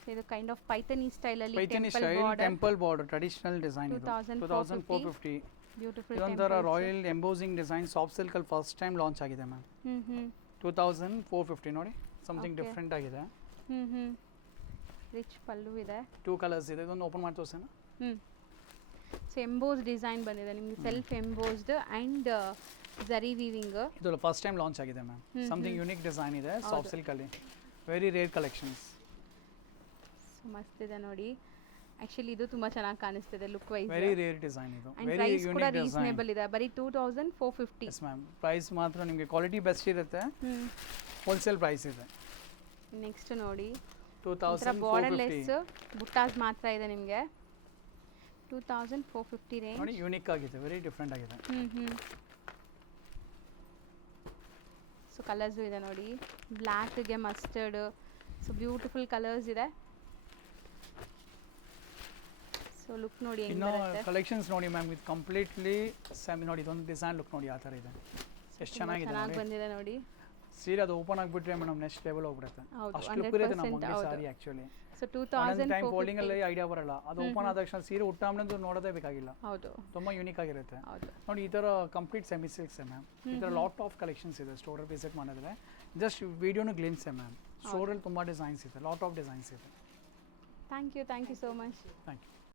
ಸೊ ಇದು ಕೈಂಡ್ ಆಫ್ ಪೈಥನಿ ಸ್ಟೈಲಲ್ಲಿ, Paithani style temple border traditional design ಇದು 2450. ಬ್ಯೂಟಿಫುಲ್ ಇದೊಂಥರ ರಾಯಲ್ ಎಂಬೋಸಿಂಗ್ ಡಿಸೈನ್ ಸಾಫ್ಟ್ ಸಿಲ್ಕಲ್ಲಿ ಫಸ್ಟ್ ಟೈಮ್ ಲಾಂಚ್ ಆಗಿದೆ ಮ್ಯಾಮ್. 2450 ನೋಡಿ, ಸಮಥಿಂಗ್ ಡಿಫ್ರೆಂಟ್ ಆಗಿದೆ. ರಿಚ್ ಪಲ್ಲು ಇದೆ, 2 ಕಲರ್ಸ್ ಇದೆ. ಇದೊಂದು ಓಪನ್ ಮಾಡಿ ತೋರಿಸೋಣ. ಸೊ ಎಂಬೋಸ್ ಡಿಸೈನ್ ಬಂದಿದೆ ನಿಮಗೆ, self embossed and zari weaving. ಇದು ಫಸ್ಟ್ ಟೈಮ್ ಲಾಂಚ್ ಆಗಿದೆ ಮ್ಯಾಮ್. ಸಮಥಿಂಗ್ ಯುನಿಕ್ ಡಿಸೈನ್ ಇದೆ ಸಾಫ್ಟ್ ಸಿಲ್ಕಲ್ಲಿ, ವೆರಿ ರೇರ್ ಕಲೆಕ್ಷನ್ಸ್. ಸೊ ಮಸ್ತ್ ಇದೆ ನೋಡಿ. ಆ್ಯಕ್ಚುಲಿ ಇದು ತುಂಬ ಚೆನ್ನಾಗಿ ಕಾಣಿಸ್ತಿದೆ look wise. Very rare design ಇದು, ಆ್ಯಂಡ್ ವೆರಿ ಪ್ರೈಸ್ ಕೂಡ ಯೂನಿಕ್ ಡಿಸೈನ್. ರೀಸನೇಬಲ್ ಇದೆ, ಬರೀ 2450. ಎಸ್ ಮ್ಯಾಮ್, ಪ್ರೈಸ್ ಮಾತ್ರ ನಿಮಗೆ ಕ್ವಾಲಿಟಿ ಬೆಸ್ಟ್ ಇರುತ್ತೆ, ಹೋಲ್ಸೇಲ್ ಪ್ರೈಸ್ ಇದೆ. ನೆಕ್ಸ್ಟ್ ನೋಡಿ, 2450 ಬಾರ್ಡರ್ಲೆಸ್ ಬುಟ್ಟಾಸ್ ಮಾತ್ರ ಇದೆ ನಿಮಗೆ, 2450 ರೇಂಜ್ ನೋಡಿ. ಯೂನಿಕ್ ಆಗಿದೆ, ವೆರಿ ಡಿಫ್ರೆಂಟ್ ಆಗಿದೆ. ಸೊ ಕಲರ್ಸು ಇದೆ ನೋಡಿ, ಬ್ಲ್ಯಾಕ್ಗೆ ಮಸ್ಟರ್ಡ್. ಸೊ ಬ್ಯೂಟಿಫುಲ್ ಕಲರ್ಸ್ ಇದೆ. ಸೊ ಲುಕ್ ನೋಡಿ ಹೆಂಗೆ ಇನ್ನು ಬರುತ್ತೆ. ಕಲೆಕ್ಷನ್ಸ್ ನೋಡಿ ಮ್ಯಾಮ್, ಇದು ಕಂಪ್ಲೀಟ್ಲಿ ಸ್ಯಾಮ್ ನೋಡಿ. ಇದೊಂದು ಡಿಸೈನ್ ಲುಕ್ ನೋಡಿ, ಆ ಥರ ಇದೆ, ಎಷ್ಟು ಚೆನ್ನಾಗಿದೆ ಚೆನ್ನಾಗಿ ನೋಡಿ. ಬಂದಿದೆ ನೋಡಿ. ಸೀರೆ ಅದು ಓಪನ್ ಆಗಿಬಿಟ್ರೆ ಮೇಡಮ್ ನೆಕ್ಸ್ಟ್ ಲೆವೆಲ್ ಹೋಗ್ಬಿಡುತ್ತೆ, ಹೌದು, ಅಷ್ಟು ಲುಕ್ ಇರುತ್ತೆ ನಮ್ಮ 100% ಸಾರಿ ಆ್ಯಕ್ಚುಲಿ. ಸೊ ಟೈಮ್ ಫೋಲ್ಡಿಂಗ್ ಅಲ್ಲಿ 2450. ಐಡಿಯಾ ಬರಲ್ಲ, ಅದು ಓಪನ್ ಆದ ತಕ್ಷಣ ಸೀರೆ ಉಟ್ಟಾಮಂದು ನೋಡೋದೇ ಬೇಕಾಗಿಲ್ಲ, ಹೌದು ತುಂಬ ಯೂನಿಕ್ ಆಗಿರುತ್ತೆ ಹೌದು. ನೋಡಿ. ಈ ಥರ ಕಂಪ್ಲೀಟ್ ಸೆಮಿ ಸಿಲ್ಕ್ಸ್ ಮ್ಯಾಮ್, ಈ ಥರ ಲಾಟ್ ಆಫ್ ಕಲೆಕ್ಷನ್ಸ್ ಇದೆ. ಸ್ಟೋರಲ್ಲಿ ವಿಸಿಟ್ ಮಾಡಿದ್ರೆ ಜಸ್ಟ್ ವಿಡಿಯೋನು ಗ್ಲಿಮ್ಸೆ ಮ್ಯಾಮ್. ಸ್ಟೋರಲ್ಲಿ ತುಂಬ ಡಿಸೈನ್ಸ್ ಇದೆ, ಲಾಟ್ ಆಫ್ ಡಿಸೈನ್ಸ್ ಇದೆ. Thank you so much. Thank you.